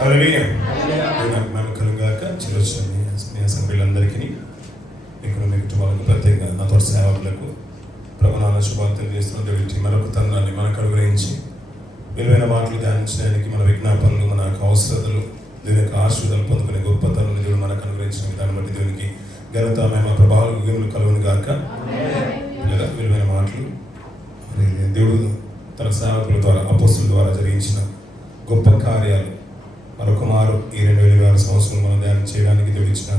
హల్లెలూయా. నాకు కలుగాక చిరొచ్చిన సభ్యులందరికీ ఇక్కడ మీకు వాళ్ళకు ప్రత్యేకంగా నాతో సేవకులకు ప్రభునామ శుభాలు తెలియజేస్తున్న దేవుడి మరొక తరుణాన్ని మనకు అనుగ్రహించి విలువైన మాటలు ధ్యానించడానికి మన విజ్ఞాపనలు మన అవసరతలు దేవుని యొక్క ఆశీర్వాదాలు పొందుకునే గొప్ప తరుణాన్ని దేవుడు మనకు అనుగ్రహించిన విధానం బట్టి దేవునికి ఘనత మేము ప్రభావాలు కలుగును గాక. విలువైన మాటలు దేవుడు తన సేవకుల ద్వారా అపోస్తుల ద్వారా జరిగించిన గొప్ప కార్యాలు మరొక మారు ఈ 2026 సంవత్సరం మనం ధ్యానం చేయడానికి దేవుడు ఇచ్చిన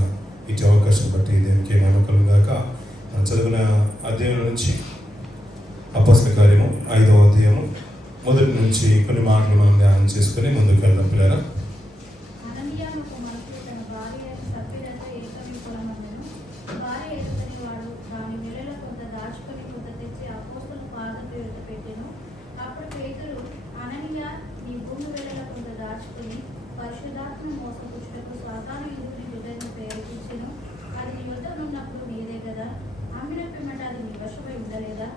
ఇచ్చే అవకాశం బట్టి దేవునికి మేము కలుగుగాక. చదివిన అధ్యాయం నుంచి అపోస్తల కార్యము 5వ అధ్యాయము మొదటి నుంచి కొన్ని మాటలు మనం ధ్యానం చేసుకుని ముందుకు వెళ్దాం పిల్లరా. పరిశుద్ధాత్మ మోసపుచ్చుటకు స్వాతాను యుద్ధుని హృదయాన్ని ప్రేరేపించెను. అది నీ వద్ద ఉన్నప్పుడు నీదే కదా, అమ్మిన పిమ్మట అది నీ వశమై ఉండలేదా?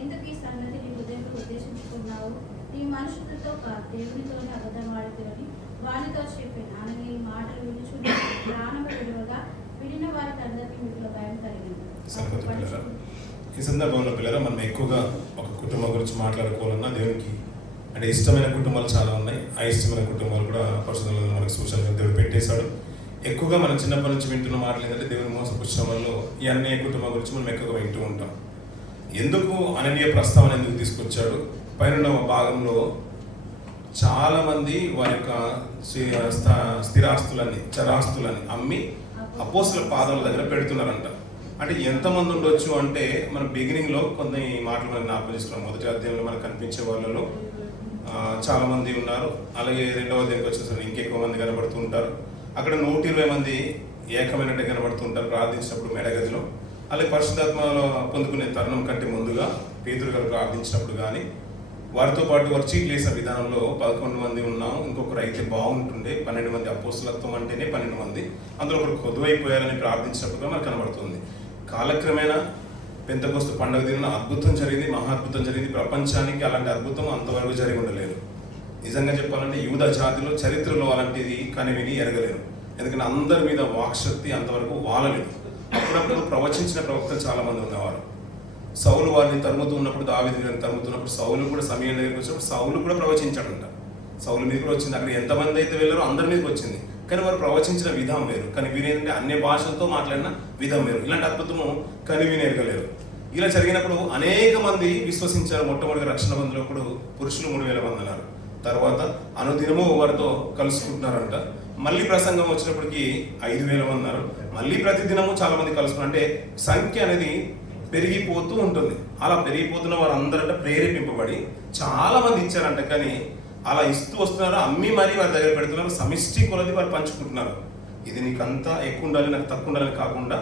ఎందుకు ఈ సంగతి నీ హృదయంలో ఉద్దేశించుకున్నావు? నీ మనుషులతో దేవునితోనే అబద్ధమాడుతున్నని వానితో చెప్పాను. అనని ఈ మాటలు వినుచుండి ప్రాణం విడువగా విడిన వారికి అందరికీ వీటిలో భయం కలిగింది. ఈ సందర్భంలో పిల్లరా మనం ఎక్కువగా ఒక కుటుంబం గురించి మాట్లాడుకోవాలన్నా దేవునికి అంటే ఇష్టమైన కుటుంబాలు చాలా ఉన్నాయి. ఆ ఇష్టమైన కుటుంబాలు కూడా పరిశుద్ధంలో మనకు సూచనలు దేవుడు పెట్టేశాడు. ఎక్కువగా మనం చిన్నప్పటి నుంచి వింటున్న మాటలు ఏంటంటే దేవుని మోసపుచ్చడం వల్ల ఈ అన్నయ్య కుటుంబం గురించి మనం ఎక్కువగా వింటూ ఉంటాం. ఎందుకు అననీయ ప్రస్తావన ఎందుకు తీసుకొచ్చాడు? పైన భాగంలో చాలామంది వారి యొక్క స్థిరాస్తులని చరాస్తులని అమ్మి అపోస్తుల పాదాల దగ్గర పెడుతున్నారంట. అంటే ఎంతమంది ఉండొచ్చు అంటే మన బిగినింగ్లో కొన్ని మాటలు మనం జ్ఞాపకం చేసుకున్నాం. మొదటి అధ్యాయంలో మనకు కనిపించే వాళ్ళలో చాలా మంది ఉన్నారు. అలాగే 2వ అధ్యాయంకి వచ్చేసరికి ఇంకెక్కువ మంది కనబడుతూ ఉంటారు. అక్కడ 120 మంది ఏకమైనట్టు కనబడుతూ ఉంటారు ప్రార్థించినప్పుడు మేడగదిలో. అలాగే పరిశుద్ధాత్మలో పొందుకునే తరుణం కంటే ముందుగా పేతురు గారు ప్రార్థించినప్పుడు కానీ వారితో పాటు వారు చీట్లు వేసిన విధానంలో 11 మంది ఉన్నాం. ఇంకొకరు అయితే బాగుంటుండే. 12 మంది అపోస్తలత్వం అంటేనే 12 మంది, అందులో ఒకరు కొద్దువైపోయారని ప్రార్థించినప్పుడుగా మనకు కనబడుతుంది. కాలక్రమేణా పెంతెకోస్తు పండుగ దిన అద్భుతం జరిగింది, మహాద్భుతం జరిగింది. ప్రపంచానికి అలాంటి అద్భుతం అంతవరకు జరిగి ఉండలేదు. నిజంగా చెప్పాలంటే యూదా జాతిలో చరిత్రలో అలాంటిది కనివిని ఎరగలేదు. ఎందుకంటే అందరి మీద వాక్శక్తి అంతవరకు వాలలేదు. అప్పుడప్పుడు ప్రవచించిన ప్రవక్తలు చాలా మంది ఉన్నవారు. సౌలు వారిని తరుముతూ ఉన్నప్పుడు, దావీదు గారిని తరుముతున్నప్పుడు సౌలు కూడా సమయం దగ్గరికి వచ్చినప్పుడు సౌలు కూడా ప్రవచించాడంట. సౌలు మీద కూడా వచ్చింది. అక్కడ ఎంతమంది అయితే వెళ్ళారో అందరి మీదకి వచ్చింది. కానీ వారు ప్రవచించిన విధానం వేరు. కానీ వీరేంటంటే అన్య భాషలతో మాట్లాడిన విధానం వేరు. ఇలాంటి అద్భుతము కనివిని ఎరగలేరు. ఇలా జరిగినప్పుడు అనేక మంది విశ్వసించారు. మొట్టమొదటి రక్షణ బంధువులు పురుషులు 3000 మంది అన్నారు. తర్వాత అనుదినము వారితో కలుసుకుంటున్నారంట. మళ్ళీ ప్రసంగం వచ్చినప్పటికీ 5000 మంది అన్నారు. మళ్ళీ ప్రతిదినము చాలా మంది కలుసుకున్నారు. అంటే సంఖ్య అనేది పెరిగిపోతూ ఉంటుంది. అలా పెరిగిపోతున్న వారందరంటే ప్రేరేపింపబడి చాలా మంది ఇచ్చారంట. కానీ అలా ఇస్తూ వస్తున్నారు, అమ్మి మరీ వారి దగ్గర పెడుతున్నారు. సమిష్టి కొలది వారు పంచుకుంటున్నారు. ఇది నీకు అంతా ఎక్కువ ఉండాలి, నాకు తక్కువ ఉండాలని కాకుండా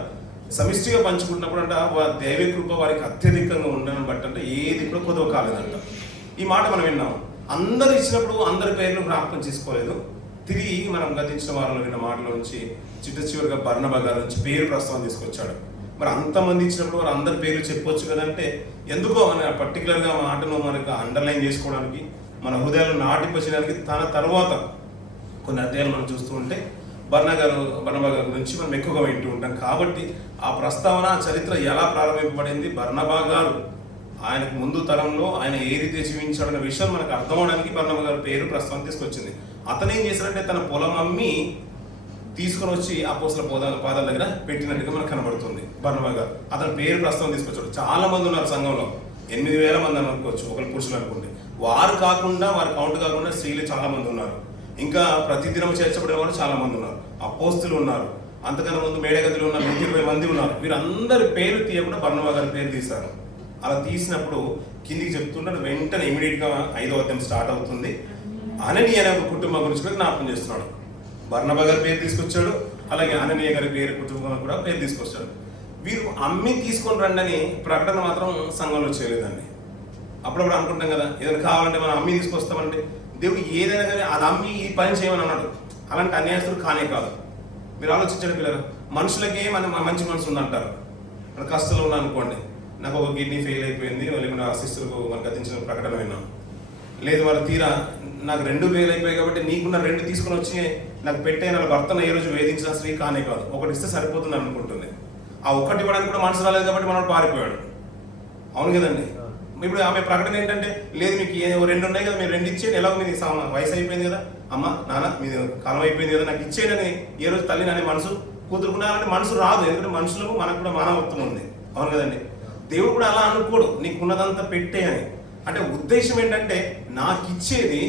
సమిష్టిగా పంచుకుంటున్నప్పుడు అంట దైవ కృప వారికి అత్యధికంగా ఉండడం బట్టి అంటే ఏది కూడా కొదవ కాలేదంట. ఈ మాట మనం విన్నాం. అందరు ఇచ్చినప్పుడు అందరి పేర్లు జ్ఞాపకం చేసుకోలేదు. తిరిగి మనం గతించిన వారంలో విన్న మాటల నుంచి చివరిగా బర్నబా గారి నుంచి పేరు ప్రస్తావన తీసుకొచ్చాడు. మరి అంతమంది ఇచ్చినప్పుడు వారు అందరి పేర్లు చెప్పొచ్చు కదంటే ఎందుకో మన పర్టికులర్గా మాటను మనకు అండర్లైన్ చేసుకోవడానికి, మన హృదయాలను నాటింపచేయడానికి తన తర్వాత కొన్ని అధ్యాయాలు మనం చూస్తూ ఉంటే బర్నబా గారి గురించి మనం ఎక్కువగా వింటూ ఉంటాం. కాబట్టి ఆ ప్రస్తావన చరిత్ర ఎలా ప్రారంభింపబడింది, బర్నబా గారు ఆయనకు ముందు తరంలో ఆయన ఏ రీతి జీవించాడన్న విషయం మనకు అర్థం అవడానికి బర్నబా గారి పేరు ప్రస్తావన తీసుకొచ్చింది. అతను ఏం చేశాడంటే తన పొలం అమ్మి తీసుకొని వచ్చి అపోస్తల పాదాల దగ్గర పెట్టినట్టుగా మనకు కనబడుతుంది. బర్నబా గారు అతని పేరు ప్రస్తావన తీసుకొచ్చాడు. చాలా మంది ఉన్నారు సంఘంలో, 8000 మంది అనుకోవచ్చు ఒకరు పురుషులు అనుకుంటే. వారు కాకుండా వారి కౌంట్ కాకుండా స్త్రీలు చాలా మంది ఉన్నారు. ఇంకా ప్రతిదినం చేర్చబడిన వారు చాలా మంది ఉన్నారు. అపోస్తులు ఉన్నారు. అంతకన్నా ముందు మేడగదిలో ఉన్న 120 మంది ఉన్నారు. వీరందరి పేరు తీయకుండా బర్నబా గారి పేరు తీశారు. అలా తీసినప్పుడు కిందికి చెప్తుంటే వెంటనే ఇమీడియట్గా 5వ అధ్యాయం స్టార్ట్ అవుతుంది. అననీయ అనే ఒక కుటుంబం గురించి కూడా జ్ఞాపకం చేస్తున్నాడు. బర్నబా గారి పేరు తీసుకొచ్చాడు. అలాగే అననీయ గారి పేరు కుటుంబం కూడా పేరు తీసుకొచ్చాడు. వీరు అమ్మి తీసుకొని రండి అని ప్రకటన మాత్రం సంఘంలో చేయలేదండి. అప్పుడప్పుడు అనుకుంటాం కదా, ఏదైనా కావాలంటే మనం అమ్మి తీసుకొస్తామంటే దేవుడు ఏదైనా కానీ అది అమ్మి ఈ పని చేయమని అన్నాడు. అలాంటి అన్యాయస్తులు కానే కాదు. మీరు ఆలోచించండి పిల్లలు, మనుషులకే మంచి మనసు ఉందంటారు. మన కష్టంలో ఉన్నా అనుకోండి, నాకు ఒక కిడ్నీ ఫెయిల్ అయిపోయింది, లేకుంటే ఆ సిస్టర్కు మనకు గతించిన ప్రకటన విన్నాం. లేదు వాళ్ళు తీరా నాకు 2,000 అయిపోయాయి కాబట్టి నీకున్న 2 తీసుకొని వచ్చి నాకు పెట్టే నా భర్తను ఏ రోజు వేధించిన స్త్రీ కానే కాదు. ఒకటి ఇస్తే సరిపోతుంది అనుకుంటుంది. ఆ ఒక్కటి ఇవ్వడానికి కూడా మనసు రాలేదు కాబట్టి మనోడు పారిపోయాడు. అవును కదండి. ఇప్పుడు ఆమె ప్రకటన ఏంటంటే, లేదు మీకు 2 ఉన్నాయి కదా, మీరు 2 ఇచ్చేయండి, ఎలాగో మీది వయసు అయిపోయింది కదా, అమ్మ నాన్న మీది కాలం అయిపోయింది కదా, నాకు ఇచ్చేయండి అని ఏ రోజు తల్లి అనే మనసు కూతురుకున్నారంటే మనసు రాదు. ఎందుకంటే మనుషులకు మనకు కూడా మానవత్వం ఉంది. అవును కదండి. దేవుడు కూడా అలా అనుకోడు, నీకున్నదంతా పెట్టే అని. అంటే ఉద్దేశం ఏంటంటే, నాకు ఇచ్చేది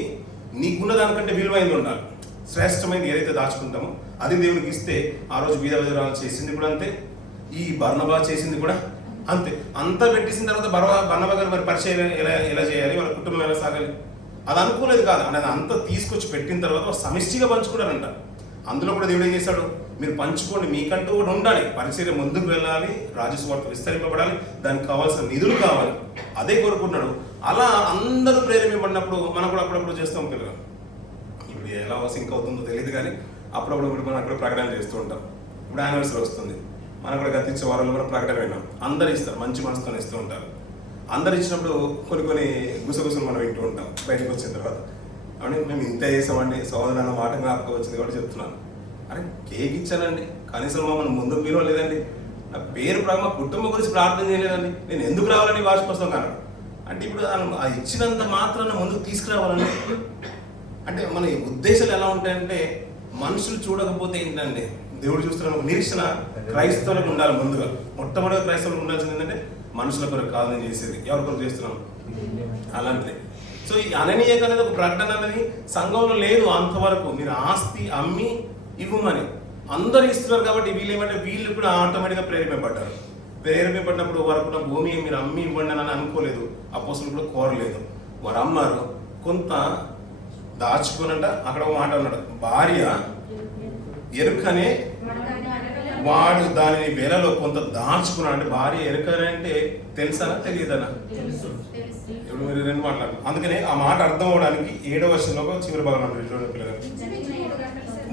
నీకున్న దానికంటే విలువైంది ఉండాలి. శ్రేష్టమైనది ఏదైతే దాచుకుంటామో అది దేవుడికి ఇస్తే, ఆ రోజు బీద విధవరాలు చేసింది కూడా అంతే, ఈ బర్నబా చేసింది కూడా అంతే. అంతా పెట్టేసిన తర్వాత బర్నబా గారు మరి పరిచయం ఎలా చేయాలి, వాళ్ళ కుటుంబం ఎలా సాగాలి, అది అనుకోలేదు కాదు. అనేది అంతా తీసుకొచ్చి పెట్టిన తర్వాత వాళ్ళు సమిష్టిగా పంచుకున్నారంట. అందులో కూడా దేవుడు ఏం చేశాడు, మీరు పంచుకోండి, మీకంటూ కూడా ఉండాలి, పరిచర్య ముందుకు వెళ్ళాలి, రాజస్వార్త విస్తరింపబడాలి, దానికి కావాల్సిన నిధులు కావాలి, అదే కోరుకున్నాడు. అలా అందరూ ప్రేరేపింపబడినప్పుడు మనం కూడా అప్పుడప్పుడు చేస్తాం పిల్లలు. ఇప్పుడు ఎలా సింక్ అవుతుందో తెలియదు కానీ అప్పుడప్పుడు మనం అక్కడ ప్రకటన చేస్తూ ఉంటాం. ఇప్పుడు యానివర్సరీ వస్తుంది, మనం కూడా గతించే వారంలో కూడా ప్రకటన విన్నాం. అందరు ఇస్తారు, మంచి మనసుతో ఇస్తూ ఉంటారు. అందరు ఇచ్చినప్పుడు కొన్ని గుసగుసలు మనం వింటూ ఉంటాం బయటకు వచ్చిన తర్వాత. అంటే మేము ఇంత చేసామండి, సోదరు అన్న మాట జ్ఞాపకం వచ్చింది కూడా చెప్తున్నాను. అరే కేక్ ఇచ్చానండి, కనీసం మమ్మల్ని ముందుకు పిలవలేదండి, నా పేరు మా కుటుంబం గురించి ప్రార్థన చేయలేదండి, నేను ఎందుకు రావాలని వార్షికోత్సవం కాను అంటే ఇప్పుడు ఆ ఇచ్చినంత మాత్రాన్ని ముందుకు తీసుకురావాలండి. అంటే మన ఉద్దేశాలు ఎలా ఉంటాయంటే, మనుషులు చూడకపోతే ఏంటంటే దేవుడు చూస్తున్న నిరీక్షణ క్రైస్తవులకు ఉండాలి. ముందుగా మొట్టమొదటిగా క్రైస్తవులకు ఉండాల్సింది ఏంటంటే, మనుషుల కొరకు కాదు చేసేది, ఎవరి కొరకు చేస్తున్నాం అలాంటిది. సో ఈ అననీయక అనేది ఒక ప్రకటన అనేది సంఘంలో లేదు అంతవరకు. మీరు ఆస్తి అమ్మి ఇవ్వమని అందరు ఇస్తున్నారు కాబట్టి వీళ్ళు ఏమంటే వీళ్ళు కూడా ఆటోమేటిక్గా ప్రేరేపింపబడినప్పుడు వారికి భూమి మీరు అమ్మి ఇవ్వండి అని అనుకోలేదు. అపోస్తలులు కూడా కోరలేదు, వారు అమ్మారు. కొంత దాచుకునంట. అక్కడ ఒక మాట అన్నాడు, భార్య ఎరుకనే వాడు దానిని వేలలో కొంత దాచుకున్నాడు. అంటే భార్య ఎరుకనే అంటే తెలుసానా తెలియదనా? ఇప్పుడు మీరు 2 మాట్లాడు. అందుకనే ఆ మాట అర్థం అవడానికి 7వ వర్షంలో చివరి భాగం అంటారు పిల్లలు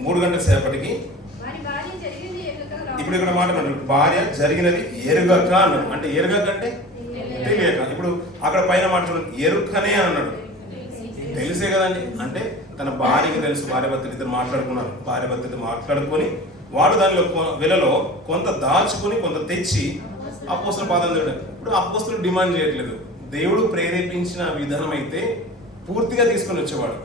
3 గంటల సేపటికి. ఇప్పుడు ఇక్కడ మాట అన్నాడు, భార్య జరిగినది ఎరుగక అన్నాడు. అంటే ఎరుగక అంటే తెలియక. ఇప్పుడు అక్కడ పైన మాట ఎరుకనే అన్నాడు, తెలిసే కదండి. అంటే తన భార్యకి తెలుసు, భార్య భర్తలు ఇద్దరు మాట్లాడుకున్నారు. భార్య భర్తలు మాట్లాడుకొని వాడు దానిలో వెలలో కొంత దాచుకొని కొంత తెచ్చి అపోస్తల పాదం దేవుడు. ఇప్పుడు అపోస్తలు డిమాండ్ చేయట్లేదు, దేవుడు ప్రేరేపించిన విధానం అయితే పూర్తిగా తీసుకొని వచ్చేవాడు.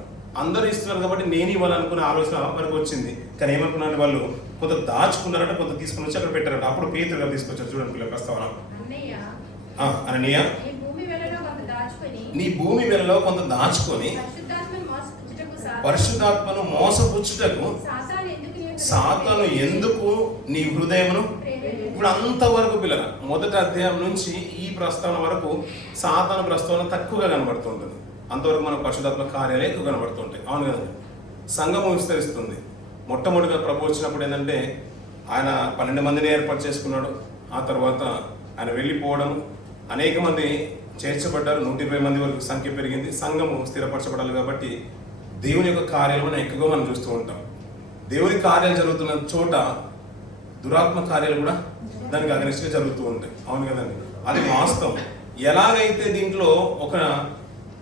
అందరూ ఇస్తున్నారు కాబట్టి నేను ఇవ్వాలనుకునే ఆలోచన వరకు వచ్చింది. కానీ ఏమనుకున్నాను, వాళ్ళు కొంత దాచుకున్నారంటే కొంత తీసుకొని వచ్చి అక్కడ పెట్టారంట. అప్పుడు పేతురు గారు తీసుకొచ్చారు. చూడండి పిల్లల ప్రస్తావన. అననీయ, నీ భూమి వెలలో కొంత దాచుకొని పరిశుద్ధాత్మను మోసపుచ్చుటకు సాతాను ఎందుకు నీ హృదయమును. ఇప్పుడు అంతవరకు పిల్లల మొదటి అధ్యాయం నుంచి ఈ ప్రస్తావన వరకు సాతాను ప్రస్తావన తక్కువగా కనబడుతుంటుంది. అంతవరకు మన పరిశుద్ధాత్మ కార్యాలయం ఎక్కువ కనబడుతుంటాయి. అవును కదండి. సంఘము విస్తరిస్తుంది. మొట్టమొదటిగా ప్రభు వచ్చినప్పుడు ఏంటంటే, ఆయన 12 మందిని ఏర్పాటు చేసుకున్నాడు. ఆ తర్వాత ఆయన వెళ్ళిపోవడం, అనేక మంది చేర్చబడ్డారు. 120 మంది వరకు సంఖ్య పెరిగింది. సంఘము స్థిరపరచబడాలి కాబట్టి దేవుని యొక్క కార్యాలను ఎక్కువగా మనం చూస్తూ ఉంటాం. దేవుని కార్యాలు జరుగుతున్న చోట దురాత్మ కార్యాలు కూడా దానికి అగనిస్ట్గా జరుగుతూ ఉంటాయి. అవును కదండి. అది వాస్తవం. ఎలాగైతే దీంట్లో ఒక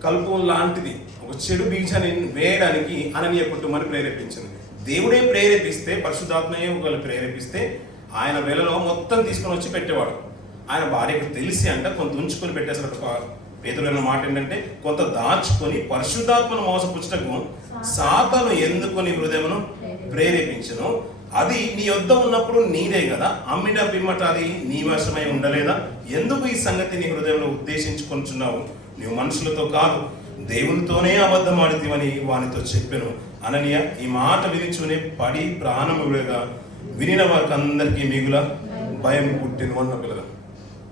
కల్పం లాంటిది, ఒక చెడు బీజాన్ని వేయడానికి అననీయ కుటుంబాన్ని ప్రేరేపించింది. దేవుడే ప్రేరేపిస్తే, పరిశుద్ధాత్మయే ఒకవేళ ప్రేరేపిస్తే ఆయన వేళలో మొత్తం తీసుకొని వచ్చి పెట్టేవాడు. ఆయన భార్యకు తెలిసి అంట కొంత ఉంచుకొని పెట్టేసాడు. పేతురు మాట ఏంటంటే, కొంత దాచుకొని పరిశుద్ధాత్మను మోసపుచ్చుటకు సాతాను ఎందుకు నీ హృదయమును ప్రేరేపించను. అది నీ యొద్ద ఉన్నప్పుడు నీదే కదా, అమ్మిన పిమ్మట అది నీ వశమై ఉండలేదా? ఎందుకు ఈ సంగతి నీ హృదయంలో ఉద్దేశించుకొంచున్నావు? నీవు మనుషులతో కాదు దేవునితోనే అబద్ధం ఆడితివని వానితో చెప్పెను. అననీయ ఈ మాట వినిచునే పడి ప్రాణములుగా వినిన వారికి అందరికీ మిగుల భయం పుట్టిన అన్న పిల్లలు.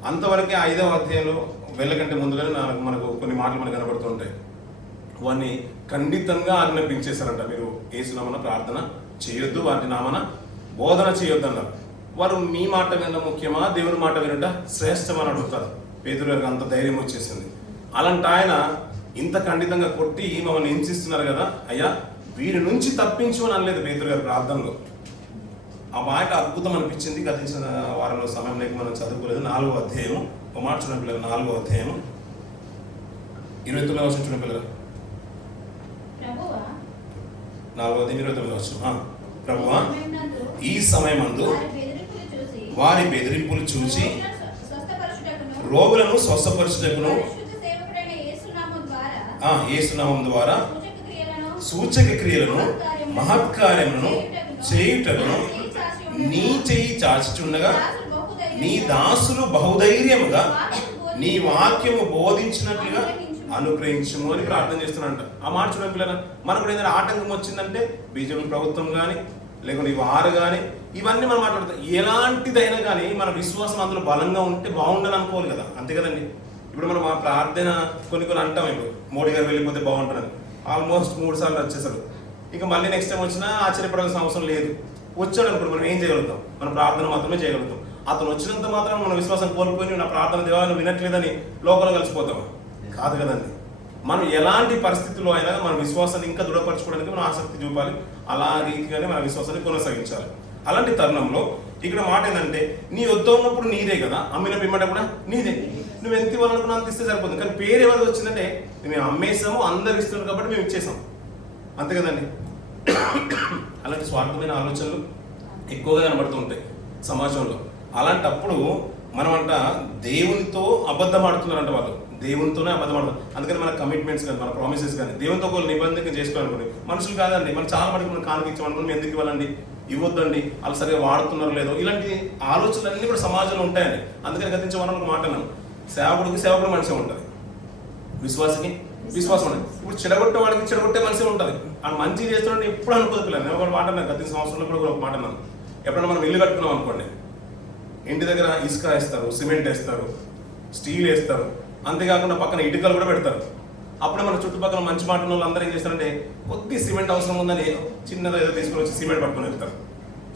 అంతవరకే 5వ అధ్యాయంలో వెళ్ళకంటే ముందుగానే మనకు కొన్ని మాటలు మనకు కనబడుతుంటాయి. వారిని ఖండితంగా ఆజ్ఞాపించేశారంట, మీరు యేసునామన ప్రార్థన చేయొద్దు, వాటి నామన బోధన చేయొద్దు అన్నారు. వారు మీ మాట వినడం ముఖ్యమా, దేవుని మాట వినట శ్రేష్టమని అడుగుతారు. పేతురు గారికి అంత ధైర్యం వచ్చేసింది. అలాంటి ఆయన ఇంత ఖండితంగా కొట్టి మమ్మల్ని హింసిస్తున్నారు కదా, అయ్యా వీరి నుంచి తప్పించు అని అనలేదు పేతురు గారి ప్రార్థనలో. ఆ మాట అద్భుతం అనిపించింది. గతించిన వారంలో సమయం లేక మనం చదువుకోలేదు. 4వ అధ్యాయం ఒక మాట చూడండి పిల్లలు. 4వ అధ్యాయం 29వ వచనం చూడండి పిల్లలు. ప్రభువా 4:29 ప్రభువా సమయమునందు ఈ సమయమందు వారి బెదిరింపులు చూసి రోగులను స్వస్థపరచుటకును పరిశుద్ధ సేవకుడైన యేసునామం ద్వారా సూచక సూచక క్రియలను మహత్కార్యములను చేయుటకును నీ చెయ్యి చాచుచుండగా నీ దాసులు బహుధైర్యముగా నీ వాక్యము బోధించినట్లుగా అనుగ్రహించము అని ప్రార్థన చేస్తున్నంట. ఆ మాట చూడండి పిల్లలు, మనకు ఏదైనా ఆటంకం వచ్చిందంటే బీజేపీ ప్రభుత్వం కానీ లేకుంటే వారు కానీ ఇవన్నీ మనం మాట్లాడుతాం. ఎలాంటిదైనా కానీ మన విశ్వాసం అందులో బలంగా ఉంటే బాగుండని అనుకోవాలి కదా, అంతే కదండి. ఇప్పుడు మనం ఆ ప్రార్థన కొన్ని అంటాం, ఇప్పుడు మోడీ గారు వెళ్ళిపోతే బాగుంటుందని. ఆల్మోస్ట్ 3 సార్లు వచ్చేసారు. ఇక మళ్ళీ నెక్స్ట్ టైం వచ్చినా ఆశ్చర్యపడాల్సిన అవసరం లేదు. వచ్చాడు అనుకోండి, మనం ఏం చేయగలుగుతాం? మన ప్రార్థన మాత్రమే చేయగలుగుతాం. అతను వచ్చినంత మాత్రం మన విశ్వాసం కోల్పోయి నా ప్రార్థన దేవాలను వినట్లేదని లోకంలో కలిసిపోతాం కాదు కదండి. మనం ఎలాంటి పరిస్థితుల్లో అయినా మన విశ్వాసాన్ని ఇంకా దృఢపరచుకోవడానికి మనం ఆసక్తి చూపాలి. అలా రీతిగానే మన విశ్వాసాన్ని కొనసాగించాలి. అలాంటి తరుణంలో ఇక్కడ మాట ఏంటంటే, నీ వద్ద ఉన్నప్పుడు నీదే కదా, అమ్మిన పిమ్మట కూడా నీదే. నువ్వు ఎంత ఇవ్వాలనుకున్నా అంత ఇస్తే సరిపోతుంది. కానీ పేరు ఎవరిది వచ్చిందంటే మేము అమ్మేసాము, అందరు ఇస్తున్నారు కాబట్టి మేము ఇచ్చేసాం, అంతే కదండి. అలాంటి స్వార్థమైన ఆలోచనలు ఎక్కువగా కనబడుతూ ఉంటాయి సమాజంలో. అలాంటప్పుడు మనమంట దేవునితో అబద్ధం ఆడుతున్నారంట వాళ్ళు, దేవునితోనే అబద్ధం ఆడుతారు. అందుకని మన కమిట్మెంట్స్ కానీ మన ప్రామిసెస్ కానీ దేవునితో ఒక నిబంధన చేసుకోవాలనుకోండి. మనుషులు కాదండి, మనం చాలా మటుకు మనం కానుకించామనుకోండి, ఎందుకు ఇవ్వాలండి, ఇవ్వద్దండి, వాళ్ళు సరిగా వాడుతున్నారో లేదో, ఇలాంటి ఆలోచనలన్నీ కూడా సమాజంలో ఉంటాయండి. అందుకని గతించే వాళ్ళకి మాట అన్నాను, సేవకుడు మనిషి ఉంటుంది, విశ్వాసకి విశ్వాసం ఉంటుంది. ఇప్పుడు చెడగొట్టే వాడికి చెడగొట్టే మనిషి ఉంటుంది. ఆ మంచి చేస్తున్నాడు ఎప్పుడు అనుకోదు పిల్లలు. నేను ఒక మాట అన్నాను గత సంవత్సరంలో కూడా ఒక మాట అన్నాను. ఎప్పుడైనా మనం ఇల్లు కట్టుకున్నాం అనుకోండి, ఇంటి దగ్గర ఇసుక వేస్తారు, సిమెంట్ వేస్తారు, స్టీల్ వేస్తారు, అంతేకాకుండా పక్కన ఇటుకలు కూడా పెడతారు. అప్పుడే మన చుట్టుపక్కల మంచి మాట ఉన్న వాళ్ళు అందరూ ఏం చేస్తారంటే, కొద్ది సిమెంట్ అవసరం ఉందని చిన్నది ఏదో తీసుకొని వచ్చి సిమెంట్ పట్టుకుని వెళ్తారు,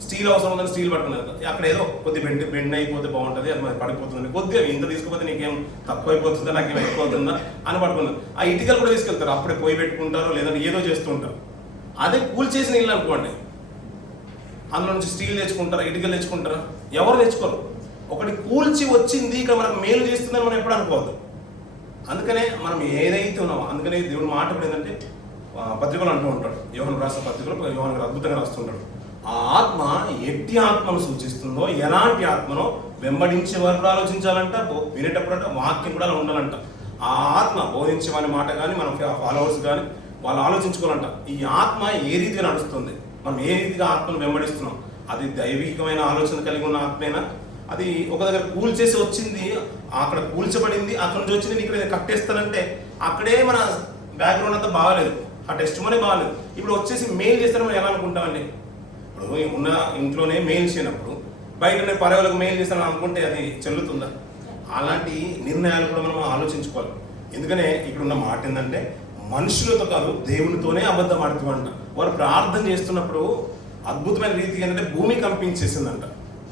స్టీల్ అవసరం ఉందని స్టీల్ పట్టుకుని వెళ్తారు. అక్కడ ఏదో కొద్ది బెండ్ అయిపోతే బాగుంటుంది, అది మరి పడిపోతుంది, కొద్దిగా ఇంత తీసుకుపోతే నీకేం తక్కువ అయిపోతుందా, నాకేం ఎక్కువ అవుతుందా అని పట్టుకున్నారు. ఆ ఇటుకలు కూడా తీసుకెళ్తారు, అప్పుడే పొయ్యి పెట్టుకుంటారు, లేదంటే ఏదో చేస్తూ ఉంటారు. అదే కూల్ చేసిన ఇల్లు అనుకోండి, అందులో నుంచి స్టీల్ తెచ్చుకుంటారా, ఇటుకలు తెచ్చుకుంటారా? ఎవరు తెచ్చుకోరు. ఒకటి కూల్చి వచ్చింది ఇక్కడ మనకు మేలు చేస్తుందని మనం ఎప్పుడు అనుకోవద్దు. అందుకనే మనం ఏదైతే ఉన్నామో, అందుకనే దేవుడు మాట కూడా ఏంటంటే పత్రికలు అంటూ ఉంటాడు, యోహాను రాసిన పత్రికలు యోహాను అద్భుతంగా రాస్తుంటాడు. ఆ ఆత్మ ఎట్టి ఆత్మను సూచిస్తుందో, ఎలాంటి ఆత్మనో వెంబడించే వరకు ఆలోచించాలంట, వినేటప్పుడు వాక్యం కూడా అలా ఉండాలంట. ఆ ఆత్మ బోధించే వారి మాట కానీ మన ఫాలోవర్స్ కానీ వాళ్ళు ఆలోచించుకోవాలంట, ఈ ఆత్మ ఏ రీతిగా నడుస్తుంది, మనం ఏ రీతిగా ఆత్మను వెంబడిస్తున్నాం. అది దైవికమైన ఆలోచన కలిగి ఉన్న ఆత్మైనా, అది ఒక దగ్గర కూల్చేసి వచ్చింది, అక్కడ కూల్చబడింది, అక్కడ నుంచి వచ్చింది ఇక్కడ కట్టేస్తానంటే అక్కడే మన బ్యాక్గ్రౌండ్ అంతా బాగాలేదు, ఆ టెస్ట్ మనీ బాగాలేదు. ఇప్పుడు వచ్చేసి మెయిల్ చేస్తారని మనం ఎలా అనుకుంటామండి? ఇప్పుడు ఉన్న ఇంట్లోనే మెయిల్ చేయనప్పుడు బయటనే పర్యావరణకు మెయిల్ చేస్తారని అనుకుంటే అది చెల్లుతుందా? అలాంటి నిర్ణయాలు కూడా మనం ఆలోచించుకోవాలి. ఎందుకనే ఇక్కడ ఉన్న మాట ఏంటంటే, మనుషులతో కాదు దేవునితోనే అబద్ధం ఆడుతుందంట. వారు ప్రార్థన చేస్తున్నప్పుడు అద్భుతమైన రీతిగా ఏంటంటే భూమి కంపించేసిందంట.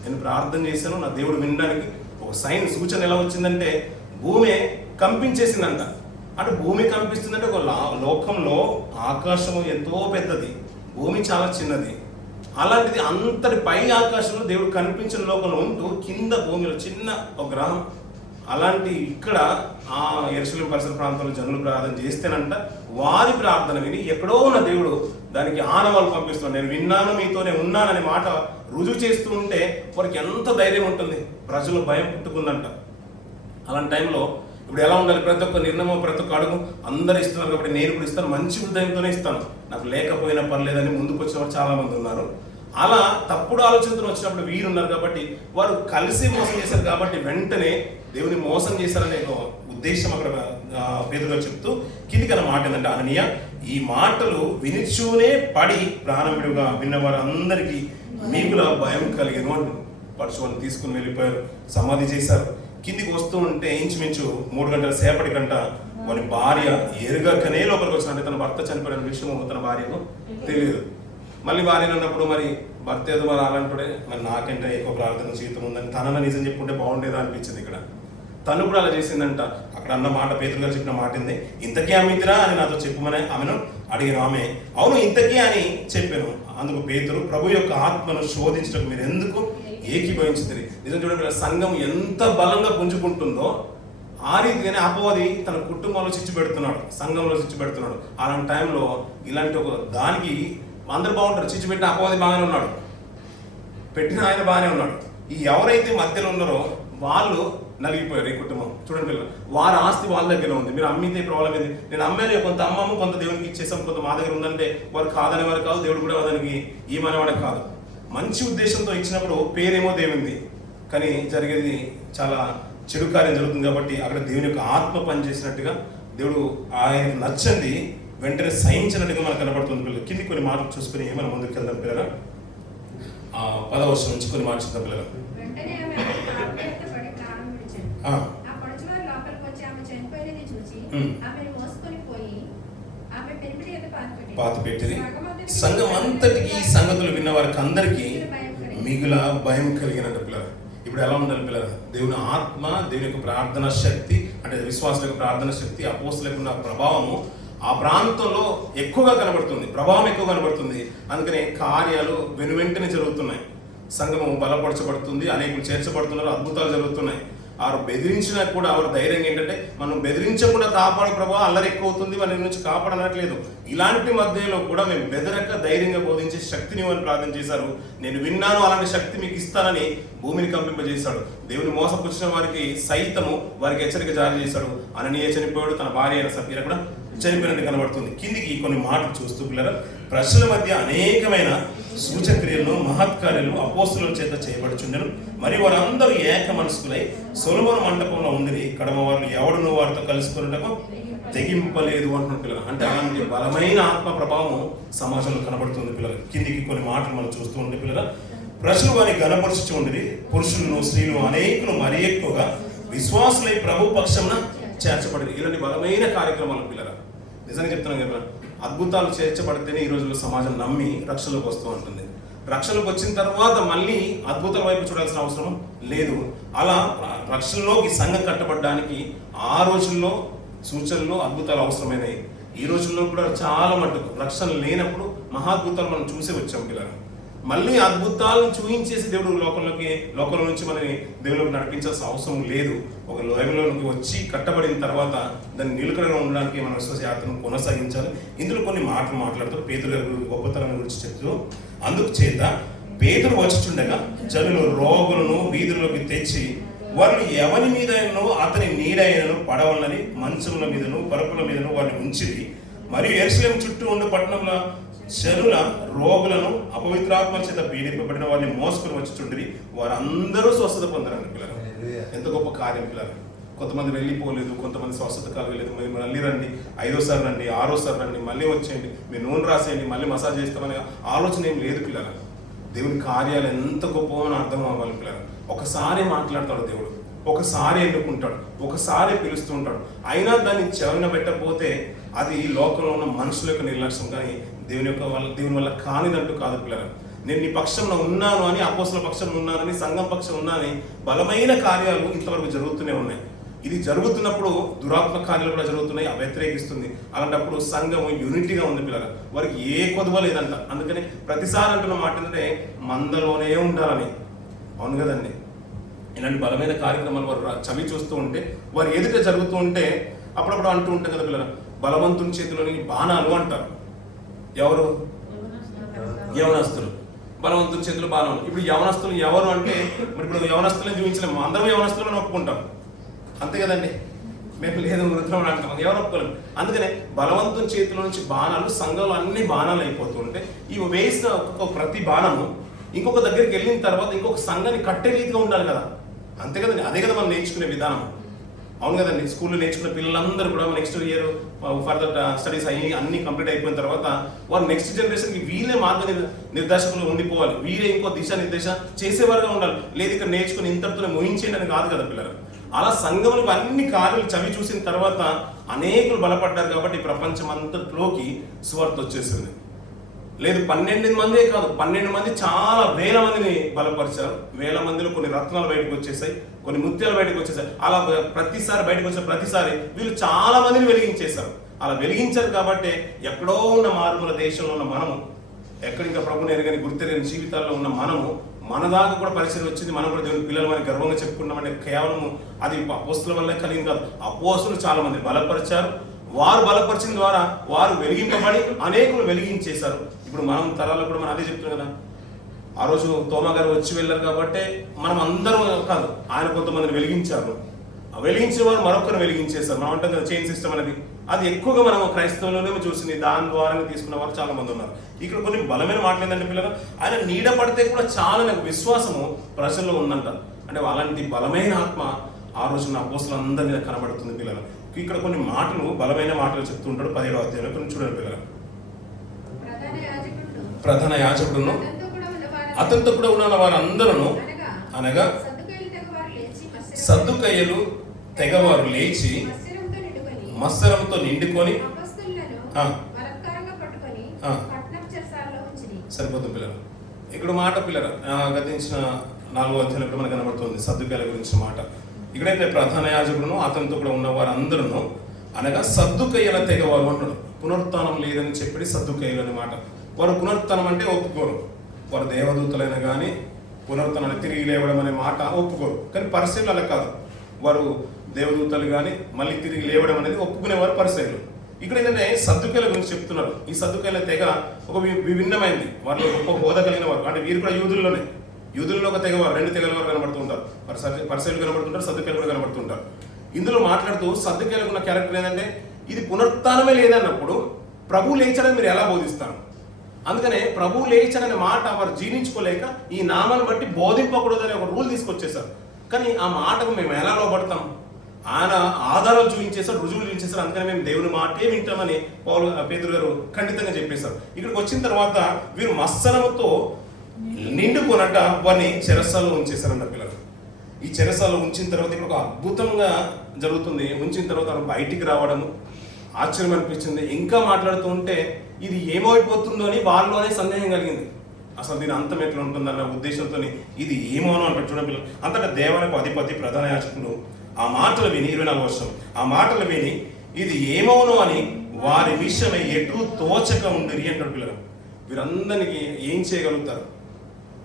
నేను ప్రార్థన చేశాను, నా దేవుడు వినడానికి ఒక సైన్ సూచన ఎలా వచ్చిందంటే భూమి కంపించేసిందంట. అంటే భూమి కంపిస్తుందంటే ఒక లోకంలో ఆకాశం ఎంతో పెద్దది, భూమి చాలా చిన్నది. అలాంటిది అంతటి పై ఆకాశంలో దేవుడు కనిపించిన లోకంలో ఉంటూ కింద భూమిలో చిన్న ఒక గ్రహం. అలాంటి ఇక్కడ ఆ యెరూషలేము పరిసర ప్రాంతంలో జనులు ప్రార్థన చేస్తేనంట వారి ప్రార్థన విని ఎక్కడో ఉన్న దేవుడు దానికి ఆనవాళ్ళు పంపిస్తున్నాడు. నేను విన్నాను, మీతోనే ఉన్నాననే మాట రుజువు చేస్తూ ఉంటే వారికి ఎంత ధైర్యం ఉంటుంది, ప్రజలు భయం పుట్టుకుందంట. అలాంటి టైంలో ఇప్పుడు ఎలా ఉండాలి? ప్రతి ఒక్క నిర్ణయం, ప్రతి ఒక్క అడుగు అందరు ఇస్తున్నారు కాబట్టి నేను కూడా ఇస్తాను, మంచి హృదయంతోనే ఇస్తాను, నాకు లేకపోయినా పర్లేదని ముందుకు వచ్చిన వారు చాలా మంది ఉన్నారు. అలా తప్పుడు ఆలోచనతో వచ్చినప్పుడు వీరు ఉన్నారు కాబట్టి వారు కలిసి మోసం చేశారు కాబట్టి వెంటనే దేవుని మోసం చేశారనే ఉద్దేశం అక్కడ పేతురు చెప్తూ కిందికన్న మాట ఏంటంటే, అననీయ ఈ మాటలు వినిచూనే పడి ప్రాణం విడుగా విన్నవారు అందరికీ మీకులా భయం కలిగేను అని పరశువుని తీసుకుని వెళ్ళిపోయారు, సమాధి చేశారు. కిందికి వస్తూ ఉంటే ఇంచుమించు 3 గంటల సేపటి గంట వారి భార్య ఎరుగకనే లోపలికి వచ్చినట్టు, తన భర్త చనిపోయిన విషయం తన భార్యకు తెలియదు. మళ్ళీ భార్య అన్నప్పుడు మరి భర్త ఏదో మరి అలాంటిడే, మరి నాకంటే ఎక్కువ ప్రార్థన జీవితం ఉందని తనని నిజం చెప్పుకుంటే బాగుండేదా అనిపించింది. ఇక్కడ తను కూడా అలా చేసిందంట. అక్కడ అన్న మాట పేతురు గారు చెప్పిన మాట ఏంది, ఇంతకీ అమితిరా అని నాతో చెప్పుమని ఆమెను అడిగిన ఆమె అవును ఇంతకీ అని చెప్పాను. అందుకు పేతురు, ప్రభు యొక్క ఆత్మను శోధించడం మీరు ఎందుకు ఏకీభవించింది? నిజం చూడండి, సంఘం ఎంత బలంగా పుంజుకుంటుందో ఆ రీతిగానే అపవాది తన కుటుంబంలో చిచ్చు పెడుతున్నాడు, సంఘంలో చిచ్చు పెడుతున్నాడు. అలాంటి టైంలో ఇలాంటి ఒక దానికి అందరు బాగుంటారు, చిచ్చు పెట్టిన అపవాది బాగానే ఉన్నాడు, పెట్టిన ఆయన బాగానే ఉన్నాడు. ఈ ఎవరైతే మధ్యలో ఉన్నారో వాళ్ళు నలిగిపోయారు. ఈ కుటుంబం చూడండి పిల్లలు, వారి ఆస్తి వాళ్ళ దగ్గర ఉంది. మీరు అమ్మితే ప్రాబ్లం ఏంది? నేను అమ్మాను, కొంత అమ్మము, కొంత దేవునికి ఇచ్చేసాం, కొంత మా దగ్గర ఉందంటే వారు కాదనే వారు కాదు, దేవుడు కూడా దానికి ఏమనేవాడే కాదు. మంచి ఉద్దేశంతో ఇచ్చినప్పుడు పేరేమో దేవుంది, కానీ జరిగేది చాలా చెడు కార్యం జరుగుతుంది. కాబట్టి అక్కడ దేవుని యొక్క ఆత్మ పనిచేసినట్టుగా దేవుడు ఆయనకు నచ్చంది వెంటనే సహించినట్టుగా మనకు కనబడుతుంది. పిల్లలు కింది కొన్ని మాటలు చూసుకుని మనం ముందుకు వెళ్దాం పిల్లలు. 10వ వచనం నుంచి కొన్ని మాటలు చూద్దాం పిల్లలు. వెంటనే ఆమె ఆత్మహత్యపడి ప్రాణం విడిచెను. ఆ పొడుచువారు లోపలికి వచ్చి ఆమె చనిపోయినది చూసి ఆమెను మోసుకొని పోయి ఆమె పెనిమిటి ఎదుట పాతిపెట్టింది. సంఘం అంతటికి ఈ సంగతులు విన్న వారికి అందరికీ మిగుల భయం కలిగినట్టు పిల్లలు. ఇప్పుడు ఎలా ఉండాలి పిల్లలు? దేవుని ఆత్మ, దేవుని యొక్క ప్రార్థన శక్తి, అంటే విశ్వాసుల యొక్క ప్రార్థన శక్తి, అపోస్తులకు ఉన్న ప్రభావము ఆ ప్రాంతంలో ఎక్కువగా కనబడుతుంది, ప్రభావం ఎక్కువ కనబడుతుంది. అందుకనే కార్యాలు వెనువెంటనే జరుగుతున్నాయి, సంఘము బలపరచబడుతుంది, అనేకులు చేర్చబడుతున్నారు, అద్భుతాలు జరుగుతున్నాయి. వారు బెదిరించినా కూడా వారు ధైర్యంగా ఏంటంటే మనం బెదిరించకుండా కాపాడు ప్రభావ, అల్లరి ఎక్కువ అవుతుంది, వారి నుంచి కాపాడనట్లేదు. ఇలాంటి మధ్యలో కూడా మేము బెదరక ధైర్యంగా బోధించే శక్తిని వారు ప్రార్థన చేశారు. నేను విన్నాను, అలాంటి శక్తి మీకు ఇస్తానని భూమిని కంపింపజేశాడు. దేవుని మోసపుచ్చిన వారికి సైతము వారికి హెచ్చరిక జారీ చేశాడు. అననీయ చనిపోయాడు, తన భార్య అయిన సఫీర కూడా చనిపోయినట్టు కనబడుతుంది. కిందికి కొన్ని మాటలు చూస్తూ పిల్లల, ప్రజల మధ్య అనేకమైన సూచక్రియలను మహత్కార్యాలు అపోస్తుల చేత చేయబడుచుండెను. మరి వారందరూ ఏక మనస్కులై సొలొమోను మంటపంలో ఉండి కడమ వారు ఎవడును వారితో కలుసుకున్నటకు తెగింపలేదు అంటున్న పిల్లలు. అంటే అలాంటి బలమైన ఆత్మ ప్రభావం సమాజంలో కనబడుతుంది పిల్లలు. కిందికి కొన్ని మాటలు మనం చూస్తూ ఉండే పిల్లల, ప్రజలు వారిని గణపరుచుచు ఉండి పురుషులను స్త్రీలు అనేకులు మరీ ఎక్కువగా విశ్వాసులై ప్రభు పక్షమున చేర్చబడి. ఇలాంటి బలమైన కార్యక్రమాలు పిల్లల, నిజంగా చెప్తున్నాం కదా, అద్భుతాలు చేర్చబడితేనే ఈ రోజుల్లో సమాజం నమ్మి రక్షణలోకి వస్తూ ఉంటుంది. రక్షణలోకి వచ్చిన తర్వాత మళ్ళీ అద్భుతాల వైపు చూడాల్సిన అవసరం లేదు. అలా రక్షణలోకి సంఘం కట్టబడడానికి ఆ రోజుల్లో సూచనలు అద్భుతాలు అవసరమైనవి. ఈ రోజుల్లో కూడా చాలా మటుకు రక్షణ లేనప్పుడు మహాద్భుతాలు మనం చూసే వచ్చాం పిల్లలు. మళ్ళీ అద్భుతాలను చూయించేసి దేవుడు లోకంలో నుంచి మనని దేవుళ్ళకి నడిపించాల్సిన అవసరం లేదు. ఒక లోయలోకి వచ్చి కట్టబడిన తర్వాత దాన్ని నిలుకడగా ఉండడానికి మన విశ్వాస యాత్రను కొనసాగించాలి. ఇందులో కొన్ని మాటలు మాట్లాడుతూ పేతురు గొప్పతనం గురించి చెప్తూ, అందుకు చేత పేతురు వచ్చుచుండగా జనులు రోగులను వీధుల్లోకి తెచ్చి వారిని ఎవరి మీదనో అతని నీడైనను పడవలని మంచముల మీదను పరుపుల మీదను వారిని ఉంచిరి. మరియు యెరూషలేము చుట్టూ ఉండే పట్టణంలో శనుల రోగులను అపవిత్రాత్మ చేత పీడింపబడిన వారిని మోసుకొని వచ్చుచుండ్రి. వారందరూ స్వస్థత పొందారండి పిల్లలు. ఎంత గొప్ప కార్యం పిల్లలు. కొంతమంది వెళ్ళిపోలేదు, కొంతమంది స్వస్థత కలగలేదు. మీరు మళ్ళీ రండి, 5వ సారి రండి, 6వ సారి రండి, మళ్ళీ వచ్చేయండి, మీరు నూనె రాసేయండి, మళ్ళీ మసాజ్ చేస్తామని ఆలోచన ఏం లేదు పిల్లలు. దేవుని కార్యాలు ఎంత గొప్ప అని అర్థం అవ్వాలి పిల్లలు. ఒకసారి మాట్లాడతాడు దేవుడు, ఒకసారి ఎన్నుకుంటాడు, ఒకసారి పిలుస్తూ ఉంటాడు. అయినా దాన్ని చెవిన పెట్టకపోతే అది లోకంలో ఉన్న మనుషుల యొక్క నిర్లక్ష్యం, కానీ దేవుని వల్ల కానిదంటూ కాదు పిల్లలు. నేను నీ పక్షంలో ఉన్నాను అని, అపోస్తుల పక్షంలో ఉన్నానని, సంఘం పక్షం ఉన్నానని బలమైన కార్యాలు ఇంతవరకు జరుగుతూనే ఉన్నాయి. ఇది జరుగుతున్నప్పుడు దురాత్మ కార్యాలు కూడా జరుగుతున్నాయి, వ్యతిరేకిస్తుంది. అలాంటప్పుడు సంఘం యూనిటీగా ఉంది పిల్లలు. వారికి ఏ కొదువ లేదంట. అందుకని ప్రతిసారి అంటున్న మాట ఏంటంటే మందలోనే ఉండాలని. అవును కదండి. ఇలాంటి బలమైన కార్యక్రమాలు వారు చవి చూస్తూ ఉంటే, వారు ఎదుట జరుగుతూ ఉంటే అప్పుడప్పుడు అంటూ ఉంటాం కదా పిల్లలు, బలవంతుని చేతిలోని బాణాలు అంటారు. ఎవరు? యవనస్తులు. బలవంతుని చేతులు బాణాలు. ఇప్పుడు యవనస్తులు ఎవరు అంటే, మరి ఇప్పుడు యవనస్తులను చూపించలేము. అందరం యవనస్తులు మనం ఒప్పుకుంటాం, అంతే కదండి. మేము లేదు వృద్ధులు అంటాం, ఎవరు ఒప్పుకోలేము. అందుకనే బలవంతుని చేతిలో నుంచి బాణాలు, సంఘంలో అన్ని బాణాలు అయిపోతూ ఉంటే, ఇవి వేసిన ప్రతి బాణము ఇంకొక దగ్గరికి వెళ్ళిన తర్వాత ఇంకొక సంఘాన్ని కట్టే రీతిగా ఉండాలి కదా, అంతే కదండి. అదే కదా మనం నేర్చుకునే విధానం. అవును కదండి. స్కూల్లో నేర్చుకున్న పిల్లలందరూ కూడా నెక్స్ట్ ఇయర్ ఫర్దర్ స్టడీస్ అయ్యి అన్ని కంప్లీట్ అయిపోయిన తర్వాత వారు నెక్స్ట్ జనరేషన్కి వీళ్ళే మార్గ నిర్దేశకులు ఉండిపోవాలి, వీరే ఇంకో దిశానిర్దేశ చేసేవారుగా ఉండాలి. లేదు ఇక్కడ నేర్చుకుని ఇంతటితో ముగించేయండి అని కాదు కదా పిల్లలు. అలా సంఘంలో అన్ని కార్యాలు చవి చూసిన తర్వాత అనేకులు బలపడ్డారు. కాబట్టి ప్రపంచం అంతట్లోకి సువార్త వచ్చేసింది. లేదు 12 మందే కాదు, 12 మంది చాలా వేల మందిని బలపరిచారు. వేల మందిలో కొన్ని రత్నాలు బయటకు వచ్చేసాయి, కొన్ని ముత్యాలు బయటకు వచ్చేసాయి. అలా ప్రతిసారి బయటకు వచ్చిన ప్రతిసారి వీళ్ళు చాలా మందిని వెలిగించేశారు. అలా వెలిగించారు కాబట్టి ఎక్కడో ఉన్న మారుమూల దేశంలో ఉన్న మనము, ఎక్కడ ఇంకా ప్రభుని ఎరగని గుర్తెరగని జీవితాల్లో ఉన్న మనము మన దాకా కూడా పరిచయం వచ్చింది, మనం కూడా దేవుని పిల్లలు అని గర్వంగా చెప్పుకున్నామంటే కేవలం అది అపోస్తుల వల్లే కలిగింది కాదు. అపోస్తులు చాలా మంది బలపరిచారు. వారు బలపరిచిన ద్వారా వారు వెలిగింపబడి అనేకులు వెలిగించేశారు. ఇప్పుడు మనం తరాల్లో కూడా మనం అదే చెప్తున్నాం కదా. ఆ రోజు తోమా గారు వచ్చి వెళ్ళారు కాబట్టి మనం అందరం కాదు, ఆయన కొంతమందిని వెలిగించారు. వెలిగించే వారు మరొకరు వెలిగించేశారు. మనం అంటాం కదా చైన్ సిస్టమ్ అనేది, అది ఎక్కువగా మనం క్రైస్తవంలోనే చూసింది. దాని ద్వారానే తీసుకున్న వారు చాలా మంది ఉన్నారు. ఇక్కడ కొన్ని బలమైన మాటలు ఏంటంటే పిల్లలు, ఆయన నీడ పడితే కూడా చాలా నాకు విశ్వాసము ప్రజల్లో ఉందంట. అంటే అలాంటి బలమైన ఆత్మ ఆ రోజున అపోస్తులు అందరి మీద కనబడుతుంది పిల్లలు. ఇక్కడ కొన్ని మాటలు బలమైన మాటలు చెప్తుంటాడు 17వ అధ్యాయంలో. కొన్ని చూడండి పిల్లలు. ప్రధాన యాజకుడును అతనితో కూడా ఉన్న వారందరూ అనగా సద్దుకయ్యలు తెగవారు లేచి మత్సరంతో నిండుకొని సరిపోతుంది పిల్లలు. ఇక్కడ మాట పిల్లలు గతించిన 4వ అధ్యాయంలో మనకు కనబడుతుంది సద్దుకయ్యల గురించి మాట. ఇక్కడైతే ప్రధాన యాజకుడును అతనితో కూడా ఉన్న వారందరూ అనగా సద్దుకయ్యల తెగవారు అంటాడు. పునరుత్థానం లేదని చెప్పి సద్దుకయ్యలు అనే మాట. వారు పునరుత్థానం అంటే ఒప్పుకోరు. వారు దేవదూతలైనా కానీ పునరుత్థానాన్ని తిరిగి లేవడం అనే మాట ఒప్పుకోరు. కానీ పరిశీలన అలా కాదు. వారు దేవదూతలు కానీ మళ్ళీ తిరిగి లేవడం అనేది ఒప్పుకునేవారు పరిశీలన. ఇక్కడ ఏంటంటే సద్దుకయ్యల గురించి చెప్తున్నారు. ఈ సద్దుకయ్యల తెగ ఒక విభిన్నమైంది. వాళ్ళు గొప్ప హోదా కలిగిన వారు. అంటే వీరు కూడా యూదుల్లో ఒక తెగవారు, 2 తెగల వారు కనబడుతుంటారు. పరిశీలన కనబడుతుంటారు, సద్దుకయ్యలు కూడా కనబడుతుంటారు. ఇందులో మాట్లాడుతూ సద్దుకయ్యలకు ఉన్న క్యారెక్టర్ ఏంటంటే ఇది పునరుత్థానమే లేదన్నప్పుడు ప్రభు లేచాడని మీరు ఎలా బోధిస్తారు? అందుకనే ప్రభు లేచాడనే మాట వారు జీర్ణించుకోలేక ఈ నామాన్ని బట్టి బోధింపకూడదని ఒక రూల్ తీసుకొచ్చేసారు. కానీ ఆ మాటకు మేము ఎలా లోపడతాం? ఆయన ఆధారాలు చూపించేశారు, రుజువులు చూపించేశారు. అందుకని మేము దేవుని మాటే వింటామని పేతురు గారు ఖండితంగా చెప్పేశారు. ఇక్కడికి వచ్చిన తర్వాత వీరు మత్సరముతో నిండుకొనట వారిని చెరసాల్లో ఉంచేశారంట పిల్లలు. ఈ చెరసాల్లో ఉంచిన తర్వాత ఇక్కడ ఒక అద్భుతంగా జరుగుతుంది. ఉంచిన తర్వాత బయటికి రావడము ఆశ్చర్యం అనిపించింది. ఇంకా మాట్లాడుతూ ఉంటే ఇది ఏమైపోతుందో అని వాళ్ళలోనే సందేహం కలిగింది. అసలు దీని అంతం ఎట్లా ఉంటుందన్న ఉద్దేశంతో ఇది ఏమోనో అంటారు చూడండి. అంతటా దేవాలయపు అధిపతి ప్రధాన యాజకుడు ఆ మాటలు విని 24వ వర్షం ఆ మాటలు విని ఇది ఏమోనో అని వారి విషయమై ఎటు తోచక ఉండిరి అంటాడు పిల్లలు. వీరందరికీ ఏం చేయగలుగుతారు?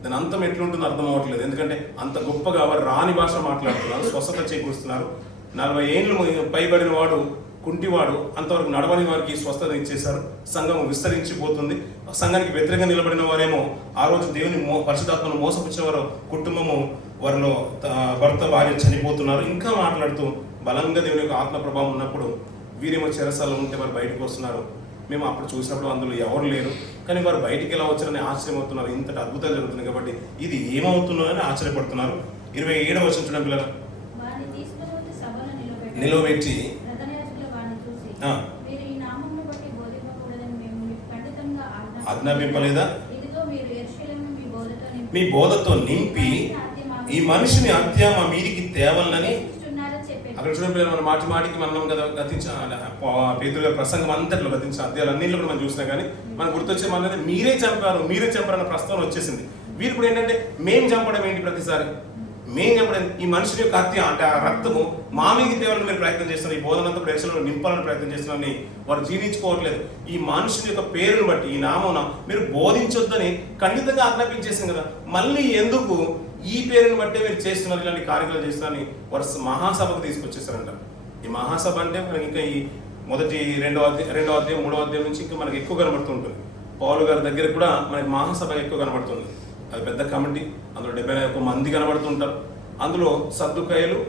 దాని అంతం ఎట్లుంటుందో అర్థం అవ్వట్లేదు. ఎందుకంటే అంత గొప్పగా వారు రాని భాష మాట్లాడుతున్నారు, స్వస్థత చేకూరుస్తున్నారు. 40 ఏళ్ళు పైబడిన వాడు కుంటివాడు అంతవరకు నడవని వారికి స్వస్థత ఇచ్చేశారు. సంఘం విస్తరించిపోతుంది. సంఘానికి వ్యతిరేకంగా నిలబడిన వారేమో ఆ రోజు దేవుని పరిశుద్ధాత్మను మోసపుచ్చిన వారు కుటుంబము వారిలో భర్త భార్య చనిపోతున్నారు. ఇంకా మాట్లాడుతూ బలంగా దేవుని యొక్క ఆత్మ ప్రభావం ఉన్నప్పుడు వీరేమో చెరసాల్లో ఉంటే వారు బయటకు వస్తున్నారు. మేము అప్పుడు చూసినప్పుడు అందులో ఎవరు లేరు, కానీ వారు బయటికి ఎలా వచ్చారని ఆశ్చర్యమవుతున్నారు. ఇంతటి అద్భుతాలు జరుగుతుంది కాబట్టి ఇది ఏమవుతుందో అని ఆశ్చర్యపడుతున్నారు. 27వ వచనం చూడండి పిల్లలు. నిలబెట్టి ఆజ్ఞాపింపలేదా? మీ బోధతో నింపి ఈ మనిషిని హత్య మా మీదికి తేవాలని అక్కడ చూడండి. మన మాటి మాటికి మనం కదా గతించిన పేతురు గారి ప్రసంగం అంతట్లో గతించిన అధ్యాయాలన్నింటిలో కూడా మనం చూసినా కానీ మనకు గుర్తొచ్చే మన మీరే చంపారన్న ప్రస్తావన వచ్చేసింది. వీరు కూడా ఏంటంటే మేము చంపడం ఏంటి? ప్రతిసారి మేము చెప్పడం ఈ మనుషుల యొక్క హత్య అంటే ఆ రక్తము మా మీదకి తేవాలని మీరు ప్రయత్నం చేస్తున్నారు. ఈ బోధనంతా ప్రజలను నింపాలని ప్రయత్నం చేస్తున్నారని వారు జీర్ణించుకోవట్లేదు. ఈ మనుషుల యొక్క పేరును బట్టి ఈ నామమున మీరు బోధించొద్దని ఖండితంగా ఆజ్ఞాపించేసింది కదా. మళ్ళీ ఎందుకు ఈ పేరుని బట్టే మీరు చేస్తున్నారు, ఇలాంటి కార్యక్రమాలు చేస్తున్నారని వారు మహాసభకు తీసుకొచ్చేసారంట. ఈ మహాసభ అంటే మనకి ఇంకా ఈ మొదటి 2వ అధ్యాయం 3వ అధ్యాయం నుంచి ఇంకా మనకి ఎక్కువ కనబడుతుంటుంది. పౌలు గారి దగ్గర కూడా మనకి మహాసభ ఎక్కువ కనబడుతుంది. అది పెద్ద కమిటీ, అందులో 71 మంది కనబడుతుంటారు. అందులో సద్దుకయ్యలు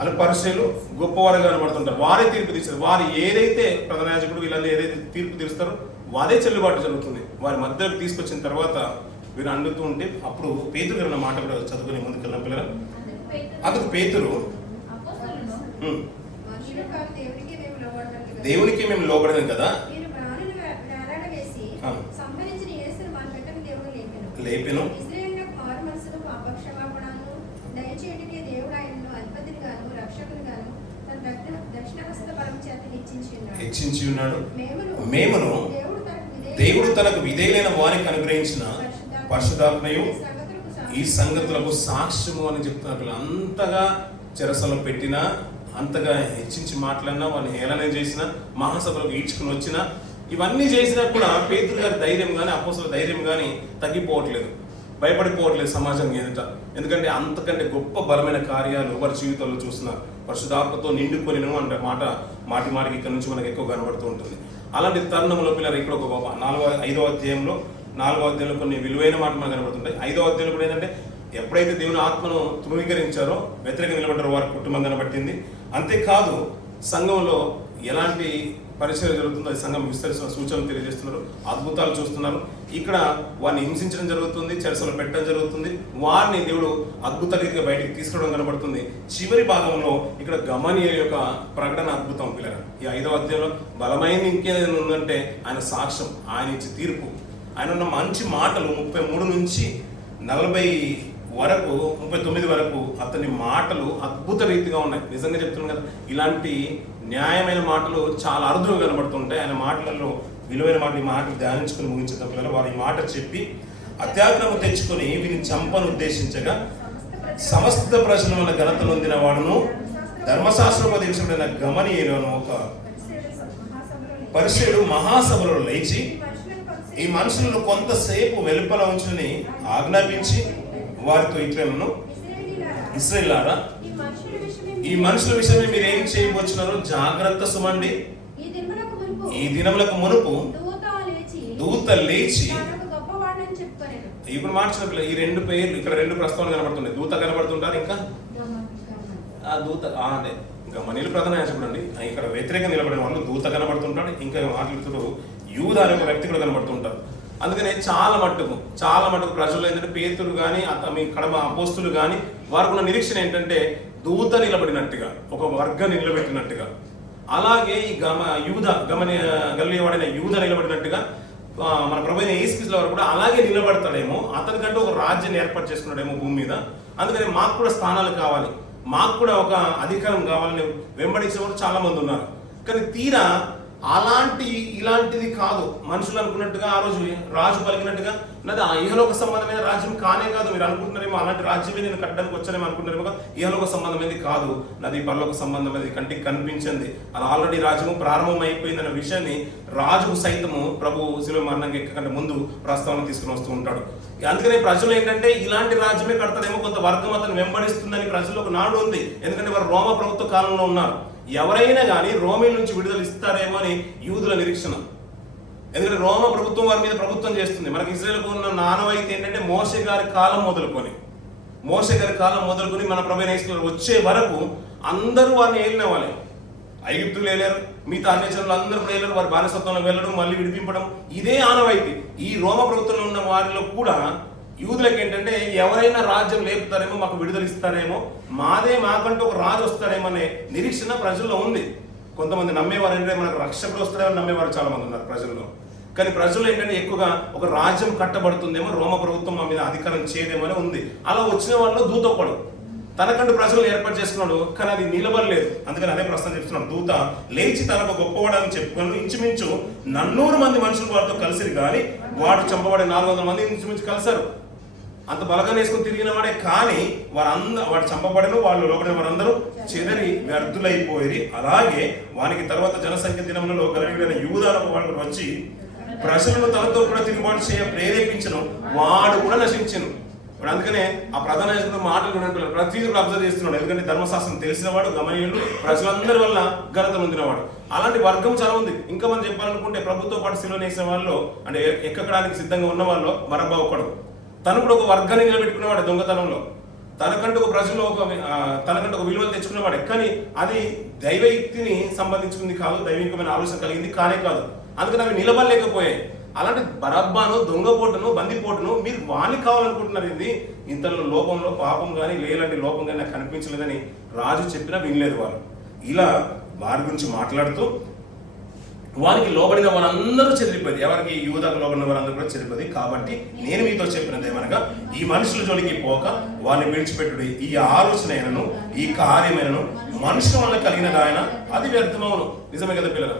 అలా పరిచయలు గొప్పవారుగా కనబడుతుంటారు. వారే తీర్పు తీస్తారు. వారు ఏదైతే ప్రధాన యాజకుడు వీళ్ళందరూ ఏదైతే తీర్పు తీరుస్తారో వారే చెల్లుబాటు జరుగుతుంది. వారి మధ్యలోకి తీసుకొచ్చిన తర్వాత వీరు అండుతూ ఉంటే అప్పుడు పేతురు గారు మాట కూడా చదువుకుని ముందుకెళ్ళిన పిల్లలు. అందుకు పేతురు దేవునికి మేము లోబడలేం కదా, లేపెను హెచ్చించి ఉన్నాడు. మేమును దేవుడు తనకు విధేయులైన వారికి అనుగ్రహించిన పరిశుద్ధాత్మయు ఈ సంగతులకు సాక్ష్యము అని చెప్తున్నారు. అంతగా చెరసలో పెట్టినా, అంతగా హెచ్చించి మాట్లాడినా, వాళ్ళని హేళన చేసినా, మహాసభలకు ఈడ్చుకుని వచ్చినా, ఇవన్నీ చేసినా కూడా పేతురు గారి ధైర్యం కానీ అపోస్తలుల ధైర్యం కానీ తగ్గిపోవట్లేదు. భయపడిపోవట్లేదు సమాజం ఎదుట. ఎందుకంటే అంతకంటే గొప్ప బలమైన కార్యాలు వారి జీవితంలో చూస్తున్నారు. పరిశుద్ధాత్మతో నిండుకొనిను అంటే మాటి మాటికి ఇక్కడ నుంచి మనకి ఎక్కువ కనబడుతూ ఉంటుంది. అలాంటి తరుణంలో పిల్లలు ఇక్కడ ఒక 5వ అధ్యాయంలో కొన్ని విలువైన మాటలు మనకు కనబడుతుంటాయి. 5వ అధ్యాయంలో కూడా ఏంటంటే ఎప్పుడైతే దేవుని ఆత్మను ధృవీకరించారో వ్యతిరేకంగా నిలబడ్డారో వారి కుటుంబం కనబట్టింది. అంతేకాదు సంఘంలో ఎలాంటి పరిచయం జరుగుతుందో అది సంఘం విస్తరిస్తున్న సూచనలు తెలియజేస్తున్నారు, అద్భుతాలు చూస్తున్నారు. ఇక్కడ వారిని హింసించడం జరుగుతుంది, చెరసలు పెట్టడం జరుగుతుంది, వారిని దేవుడు అద్భుత రీతిగా బయటికి తీసుకురావడం కనబడుతుంది. చివరి భాగంలో ఇక్కడ గమనీయుల యొక్క ప్రకటన అద్భుతం పిల్లలు. ఈ 5వ అధ్యాయంలో బలమైనది ఇంకేదైనా ఉందంటే ఆయన సాక్ష్యం, ఆయన ఇచ్చే తీర్పు, ఆయన ఉన్న మంచి మాటలు 33 నుంచి 40 వరకు 39 వరకు అతని మాటలు అద్భుత రీతిగా ఉన్నాయి. నిజంగా చెప్తున్నాను కదా, ఇలాంటి న్యాయమైన మాటలు చాలా అరుదుగా కనబడుతుంటాయి. ఆయన మాటలలో విలువైన మాటలు ధ్యానించుకుని ముగించిన పిల్లలు వారు ఈ మాట చెప్పి అత్యాగ్రహం తెచ్చుకొని వీరిని చంపను ఉద్దేశించగా సమస్త ప్రజల వల్ల ఘనత నొందిన వాడును ధర్మశాస్త్రోపదేశుడైన గమనీయులను ఒక పరిసయుడు మహాసభలో లేచి ఈ మనుషులను కొంతసేపు వెలుపల ఉంచుని ఆజ్ఞాపించి వారితో ఇట్లను ఇశ్రాయేలులారా ఈ మనుషుల విషయమే మీరు ఏం చేయబోచున్నారో జాగ్రత్త సుమండి. ఈ దినములకు మునుపు దూత లేచి ఇప్పుడు మార్చిన పిల్ల ఈ 2 పేర్లు ఇక్కడ 2 ప్రస్తావనలు కనబడుతున్నాయి. దూత కనబడుతుంటారు, ఇంకా ఆ దూత అదే గమనీయులు ప్రధాన యాజకుడు అండి. ఇక్కడ వ్యతిరేకంగా నిలబడిన వాళ్ళు దూత కనబడుతుంటాడు, ఇంకా మాట్లాడుతూ యూదా అనే ఒక వ్యక్తి కూడా కనబడుతుంటారు. అందుకనే చాలా మట్టుకు ప్రజలు ఏంటంటే పేతురు కానీ మీ కడమ అపోస్తులు కానీ వారికి ఉన్న నిరీక్షణ ఏంటంటే దూత నిలబడినట్టుగా, ఒక వర్గాన్ని నిలబెట్టినట్టుగా. అలాగే ఈ గలిలయవాడైన యూదా నిలబడినట్టుగా మన ప్రభువైన యేసుక్రీస్తు వారు కూడా అలాగే నిలబడతాడేమో, అతనికంటూ ఒక రాజ్యాన్ని ఏర్పాటు చేసుకున్నాడేమో భూమి మీద. అందుకని మాకు కూడా స్థానాలు కావాలి, మాకు కూడా ఒక అధికారం కావాలని వెంబడించే వాళ్ళు చాలా మంది ఉన్నారు. కానీ తీరా ఇలాంటిది కాదు. మనుషులు అనుకున్నట్టుగా ఆ రోజు రాజు పలికినట్టుగా నాది ఇహలోక సంబంధమైన రాజ్యం కానే కాదు. మీరు అనుకుంటున్నారేమో అలాంటి రాజ్యమే నేను కట్టడానికి వచ్చానేమో అనుకుంటున్నారేమో. ఇహలోక సంబంధమైనది కాదు, నాది పరలోక సంబంధమైనది, కంటికి కనిపించింది. అది ఆల్రెడీ రాజ్యము ప్రారంభం అయిపోయిందన్న విషయాన్ని రాజుకు సైతము ప్రభు శిలువ మరణంగా ఎక్కకంటే ముందు ప్రస్తావన తీసుకుని వస్తూ ఉంటాడు. అందుకనే ప్రజలు ఏంటంటే ఇలాంటి రాజ్యమే కడతాడేమో, కొంత వర్గం అతను వెంబడిస్తుందని ప్రజల్లో ఒక నాడు ఉంది. ఎందుకంటే వారు రోమ ప్రభుత్వ కాలంలో ఉన్నారు. ఎవరైనా కానీ రోమిల నుంచి విడుదల ఇస్తారేమో అని యూదుల నిరీక్షణ. ఎందుకంటే రోమ ప్రభుత్వం వారి మీద ప్రభుత్వం చేస్తుంది. మనకి ఇజ్రాయేల్కు ఉన్న నానవైతే ఏంటంటే మోషే గారి కాలం మొదలుకొని మన ప్రభువైన యేసు వచ్చే వరకు అందరూ వారిని ఏలిన వాళ్ళే. ఐగుప్తులు వెళ్ళారు, మిగతా అన్ని జనులు అందరూ కూడా వెళ్ళారు, వారి బానిసత్వంలో వెళ్ళడం మళ్ళీ విడిపింపడం ఇదే ఆనవాయితీ. ఈ రోమ ప్రభుత్వంలో ఉన్న వారిలో కూడా యూదులకు ఏంటంటే ఎవరైనా రాజ్యం లేపుతారేమో, మాకు విడుదల ఇస్తారేమో, మాకంటూ ఒక రాజు వస్తారేమో అనే నిరీక్షణ ప్రజల్లో ఉంది. కొంతమంది నమ్మేవారు ఏంటంటే మనకు రక్షకుడు వస్తారేమో నమ్మేవారు చాలా మంది ఉన్నారు ప్రజల్లో. కానీ ప్రజలు ఏంటంటే ఎక్కువగా ఒక రాజ్యం కట్టబడుతుందేమో, రోమ ప్రభుత్వం మా మీద అధికారం చేయదేమో అని ఉంది. అలా వచ్చిన వాళ్ళు దూత ఒకడు తనకంటూ ప్రజలను ఏర్పాటు చేసుకున్నాడు, కానీ అది నిలబడలేదు. అందుకని అదే ప్రశ్న చెప్తున్నాడు. దూత లేచి తనకు గొప్పవాడని చెప్పుకొని ఇంచుమించు 400 మంది మనుషులు వారితో కలిసిరు, కానీ వాడు చంపబడే 400 మంది ఇంచుమించు కలిశారు. అంత బలగా వేసుకుని తిరిగిన వాడే, కానీ వాడు చంపబడను, వాళ్ళు లోపడిన వారందరూ చెదరి వ్యర్థులైపోయి. అలాగే వానికి తర్వాత జనసంఖ్య దినములలో గలిలయుడైన యూదా వాడు వచ్చి ప్రజలను తనతో కూడా తిరుగుబాటు చేయ ప్రేరేపించను, వాడు కూడా నశించను. అందుకనే ఆ ప్రధాన మాటలు ప్రతిదీ అబ్జర్వ్ చేస్తున్నాడు. ఎందుకంటే ధర్మశాస్త్రం తెలిసినవాడు, గమనీయుడు, ప్రజలందరి వల్ల ఘనత పొందినవాడు. అలాంటి వర్గం చాలా ఉంది. ఇంకా మనం చెప్పాలనుకుంటే ప్రభుత్వ పాటు సిలువను వేసిన వాళ్ళు అంటే ఎక్కడానికి సిద్ధంగా ఉన్న వాళ్ళు బరబ్బా ఒకడు. తను కూడా ఒక వర్గాన్ని నిలబెట్టుకునేవాడు దొంగతనంలో. తనకంటూ ఒక విలువలు తెచ్చుకునేవాడే, కానీ అది దైవయుక్తిని సంబంధించుకుంది కాదు, దైవికమైన ఆలోచన కలిగింది కానే కాదు. అందుకని అవి నిలబడలేకపోయాయి. అలాంటి బరబ్బాను, దొంగపోటును, బందిపోటును మీరు వాణి కావాలనుకుంటున్నారు. ఇది ఇంతలో లోపంలో పాపం కానీ లేలాంటి లోపం కానీ నాకు కనిపించలేదని రాజు చెప్పినా వినలేదు వారు. ఇలా వారి గురించి మాట్లాడుతూ వారికి లోబడిన వారందరూ చెదిరిపోయింది. ఎవరికి యూదాకు లోబడిన వారందరూ కూడా చెదిరిపోయింది. కాబట్టి నేను మీతో చెప్పినది ఏమనగా, ఈ మనుషుల జోలికి పోక వారిని విడిచిపెట్టుడు. ఈ ఆలోచనను, ఈ కార్యమైనను మనుషుల వల్ల కలిగినది ఆయన అది వ్యర్థమవును. నిజమే కదా పిల్లలు?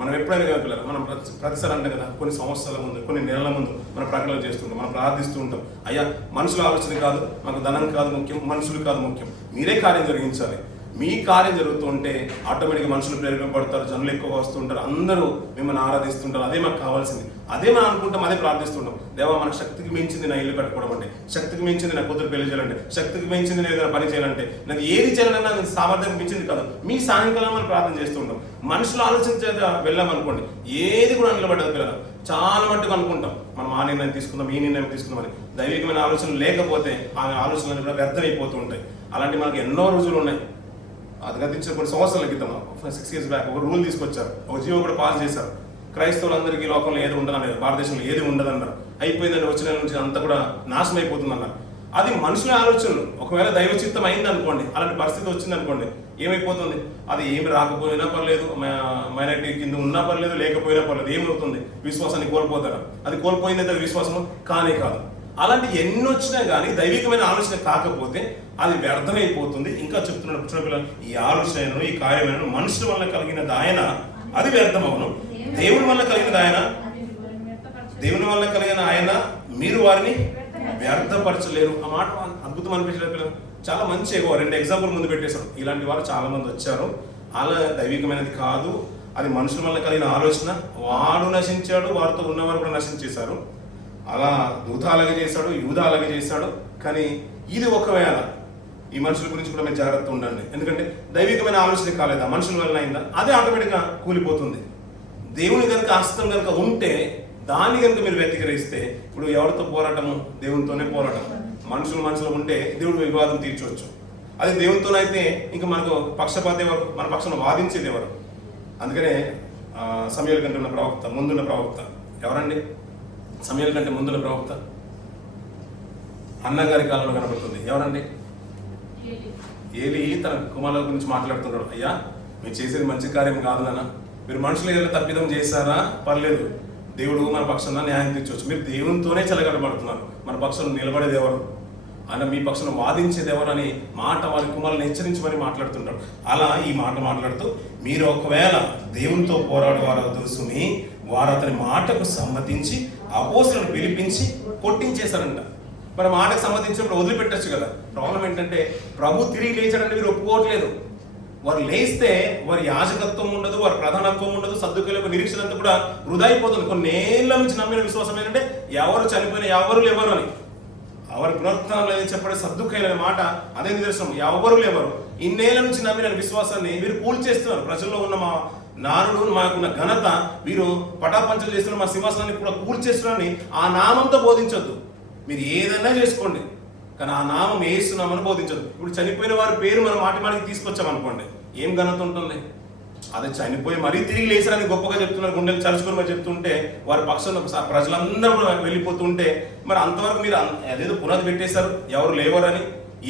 మనం ఎప్పుడైనా కదా పిల్లలు, మనం ప్రతిసారి అంటే కదా కొన్ని సంవత్సరాల ముందు, కొన్ని నెలల ముందు మనం ప్రకటనలు చేస్తుంటాం, మనం ప్రార్థిస్తూ ఉంటాం. అయ్యా మనుషుల ఆలోచన కాదు, మాకు ధనం కాదు ముఖ్యం, మనుషులు కాదు ముఖ్యం, మీరే కార్యం జరిగించాలి. మీ కార్యం జరుగుతుంటే ఆటోమేటిక్గా మనుషులు ప్రేరేపింపబడతారు, జనులు ఎక్కువ వస్తుంటారు, అందరూ మిమ్మల్ని ఆరాధిస్తుంటారు. అదే మాకు కావాల్సింది. అదే మనం అనుకుంటాం, అదే ప్రార్థిస్తుంటాం. దేవా మనకు శక్తికి మించింది నా ఇల్లు కట్టుకోవడం అంటే, శక్తికి మించింది నా కూతురు పెళ్లి చేయాలంటే, శక్తికి మించింది నేను ఏదైనా పని చేయాలంటే, నాకు ఏది చేయాలన్నా నాకు సామర్థ్యం మించింది కాదు. మీ సాయంకాలం మనం ప్రార్థన చేస్తుంటాం. మనుషులు ఆలోచించేది వెళ్ళామనుకోండి ఏది కూడా నిలబడదు పిల్లలు. చాలా మట్టుకు అనుకుంటాం మనం ఆ నిర్ణయం తీసుకుందాం, ఈ నిర్ణయం తీసుకుందామని. దైవికమైన ఆలోచనలు లేకపోతే ఆ ఆలోచనలు కూడా వ్యర్థమైపోతూ ఉంటాయి. అలాంటి మనకు ఎన్నో రోజులు ఉన్నాయి. అది గతించిన కొన్ని సంవత్సరాల క్రితం 6 years బ్యాక్ ఒక రూల్ తీసుకొచ్చారు, ఒక జీవో కూడా పాస్ చేశారు. క్రైస్తవులందరికీ లోకంలో ఏది ఉండదన్నారు, భారతదేశంలో ఏది ఉండదన్నారు. అయిపోయిందని వచ్చిన నుంచి అంతా కూడా నాశనం అయిపోతుంది అన్నారు. అది మనుషుల ఆలోచనలు. ఒకవేళ దైవ చిత్తం అయింది అనుకోండి, అలాంటి పరిస్థితి వచ్చింది అనుకోండి, ఏమైపోతుంది? అది ఏమి రాకపోయినా పర్లేదు, మైనారిటీ కింద ఉన్నా పర్లేదు, లేకపోయినా పర్లేదు, ఏమవుతుంది? విశ్వాసాన్ని కోల్పోతారా? అది కోల్పోయింది అది విశ్వాసం కానే కాదు. అలాంటి ఎన్ని వచ్చినా కానీ దైవికమైన ఆలోచన కాకపోతే అది వ్యర్థమైపోతుంది. ఇంకా చెప్తున్నాడు కూర్చున్న పిల్లలు, ఈ ఆలోచనను ఈ కార్యమైన మనుషుల వల్ల కలిగిన దాయన అది వ్యర్థమవును, దేవుని వల్ల కలిగిన ఆయన, దేవుని వల్ల కలిగిన ఆయన మీరు వారిని వ్యర్థపరచలేరు. ఆ మాట అద్భుతం అనిపించలేదు పిల్లలు. చాలా మంచి 2 ఎగ్జాంపుల్ ముందు పెట్టేశారు. ఇలాంటి వారు చాలా మంది వచ్చారు. అలా దైవికమైనది కాదు, అది మనుషుల వల్ల కలిగిన ఆలోచన. వాడు నశించాడు, వారితో ఉన్నవారు కూడా నశించేశారు. అలా దూత అలాగే చేశాడు, యూద అలాగే చేశాడు. కానీ ఇది ఒకవేళ ఈ మనుషుల గురించి కూడా మీరు జాగ్రత్త ఉండండి. ఎందుకంటే దైవికమైన ఆలోచన కాలేదా, మనుషుల వల్ల అయిందా, అదే ఆటోమేటిక్గా కూలిపోతుంది. దేవుని కనుక హస్తం కనుక ఉంటే దాన్ని కనుక మీరు వ్యతిరేకిస్తే, ఇప్పుడు ఎవరితో పోరాటము? దేవునితోనే పోరాటం. మనుషులు ఉంటే దేవుడు వివాదం తీర్చవచ్చు. అది దేవునితోనైతే ఇంకా మనకు పక్షపాతి ఎవరు, మన పక్షాన వాదించేది ఎవరు? అందుకనే సమూయేలు కంటే ఉన్న ప్రవక్త, ముందున్న ప్రవక్త ఎవరండి? సమూయేలు కంటే ముందున్న ప్రవక్త అన్నగారి కాలంలో కనబడుతుంది. ఎవరండి? ఏలీ తన కుమారుల గురించి మాట్లాడుతున్నాడు. అయ్యా మీరు చేసేది మంచి కార్యం కాదు నాన్న, మీరు మనుషులు ఏదైనా తప్పిదం చేశారా పర్లేదు, దేవుడు మన పక్షాన న్యాయం తీర్చవచ్చు. మీరు దేవునితోనే చెలగడబడుతున్నారు, మన పక్షాన నిలబడేది ఎవరు, ఆయన మీ పక్షాన వాదించేది ఎవరు అని మాట వారి కుమారులను హెచ్చరించమని మాట్లాడుతుంటాడు. అలా ఈ మాట మాట్లాడుతూ, మీరు ఒకవేళ దేవునితో పోరాడేవారు తెలుసుని వారు అతని మాటకు సమ్మతించి అపోస్తలులను పిలిపించి కొట్టించేశారంట. మరి మాటకు సమ్మతించినప్పుడు వదిలిపెట్టచ్చు కదా. ప్రాబ్లం ఏంటంటే ప్రభు తిరిగి లేచాడంటే మీరు ఒప్పుకోవట్లేదు. వారు లేస్తే వారి యాజకత్వం ఉండదు, వారి ప్రధానత్వం ఉండదు, సద్దుకల నిరీక్షణ అంతా కూడా వృధా అయిపోతుంది. కొన్నేళ్ల నుంచి నమ్మిన విశ్వాసం ఏంటంటే ఎవరు చనిపోయినా ఎవరు లేవరు అని. ఎవరి పునరుత్థానం లేదని చెప్పడే సద్దుకైన మాట అదే నిదర్శనం. ఎవరు లేవరు. ఇన్నేళ్ల నుంచి నమ్మిన విశ్వాసాన్ని వీరు కూల్చేస్తున్నారు. ప్రజల్లో ఉన్న మా నారుడు, మాకున్న ఘనత వీరు పటాపంచలు చేస్తున్నారు, మా సింహాసనాన్ని కూడా కూల్చేస్తున్నారని ఆ నామంతో బోధించొద్దు. మీరు ఏదైనా చేసుకోండి, కానీ ఆ నామం యేసునామని బోధించదు. ఇప్పుడు చనిపోయిన వారి పేరు మనం మాటికి తీసుకొచ్చామనుకోండి, ఏం ఘనత ఉంటుంది? అది చనిపోయి మరీ తిరిగి లేచారని గొప్పగా చెప్తున్నారు, గుండెలు చరుచుకొని మరి చెప్తుంటే వారి పక్షంలో ప్రజలందరూ కూడా వెళ్ళిపోతుంటే, మరి అంతవరకు మీరు అదేదో పునాది పెట్టేశారు, ఎవరు లేవరని,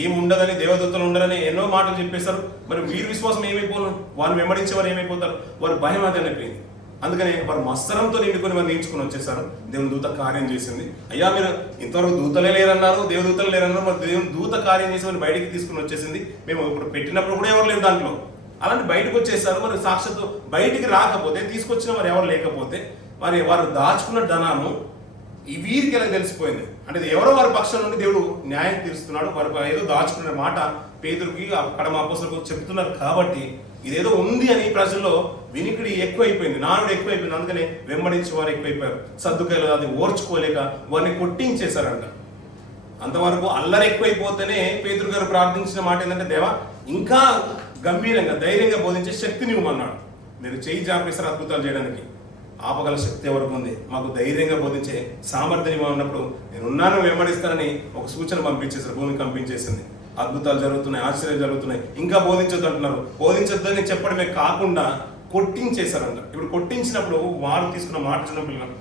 ఏమి ఉండదని, దేవదూతలు ఉండరని ఎన్నో మాటలు చెప్పేశారు. మరి వీరి విశ్వాసం ఏమైపోను? వారిని వెంబడించేవారు ఏమైపోతారు? వారి భయం అదే అనిపోయింది. అందుకని వారు మత్సరంతో నిండుకొని వారు నేర్చుకుని వచ్చేసారు. దేవుని దూత కార్యం చేసింది. అయ్యా మీరు ఇంతవరకు దూతలే లేరన్నారు, దేవదూతలు లేరన్నారు, మరి దేవుని దూత కార్యం చేసి వారిని బయటికి తీసుకుని వచ్చేసింది. మేము ఇప్పుడు పెట్టినప్పుడు కూడా ఎవరు లేరు దాంట్లో. అలాంటి బయటకు వచ్చేసారు. మరి సాక్షాత్తు బయటికి రాకపోతే, తీసుకొచ్చిన వారు ఎవరు లేకపోతే, వారు దాచుకున్న ధనము ఈ వీరికి ఎలా తెలిసిపోయింది అంటే ఎవరో వారి పక్షం నుండి దేవుడు న్యాయం తీరుస్తున్నాడు. వారు ఏదో దాచుకున్న మాట పేతురుకి అక్కడ మా అపోస్తలులకు చెప్తున్నారు. కాబట్టి ఇదేదో ఉంది అని ప్రజల్లో వినికిడి ఎక్కువైపోయింది, నానుడు ఎక్కువైపోయింది. అందుకనే వెంబడించి వారు ఎక్కువైపోయారు. సద్దుకాయలు అది ఓర్చుకోలేక వారిని కొట్టించేశారంట. అంతవరకు అల్లరి ఎక్కువైపోతేనే పేతురు గారు ప్రార్థించిన మాట ఏంటంటే, దేవా ఇంకా గంభీరంగా ధైర్యంగా బోధించే శక్తిని ఇవ్వమన్నాడు. మీరు చేయి జాపేశారు అద్భుతాలు చేయడానికి, ఆపగల శక్తి ఎవరికి ఉంది? మాకు ధైర్యంగా బోధించే సామర్థ్యం ఉన్నప్పుడు నేనున్నాను, వెంబడిస్తానని ఒక సూచన పంపించేశారు. భూమికి పంపించేసింది. అద్భుతాలు జరుగుతున్నాయి, ఆశ్చర్యాలు జరుగుతున్నాయి. ఇంకా బోధించొద్దు అంటున్నారు. బోధించొద్దని చెప్పడమే కాకుండా కొట్టించేశారంట. ఇప్పుడు కొట్టించినప్పుడు వారు తీసుకున్న మాట చిన్న పిల్లలు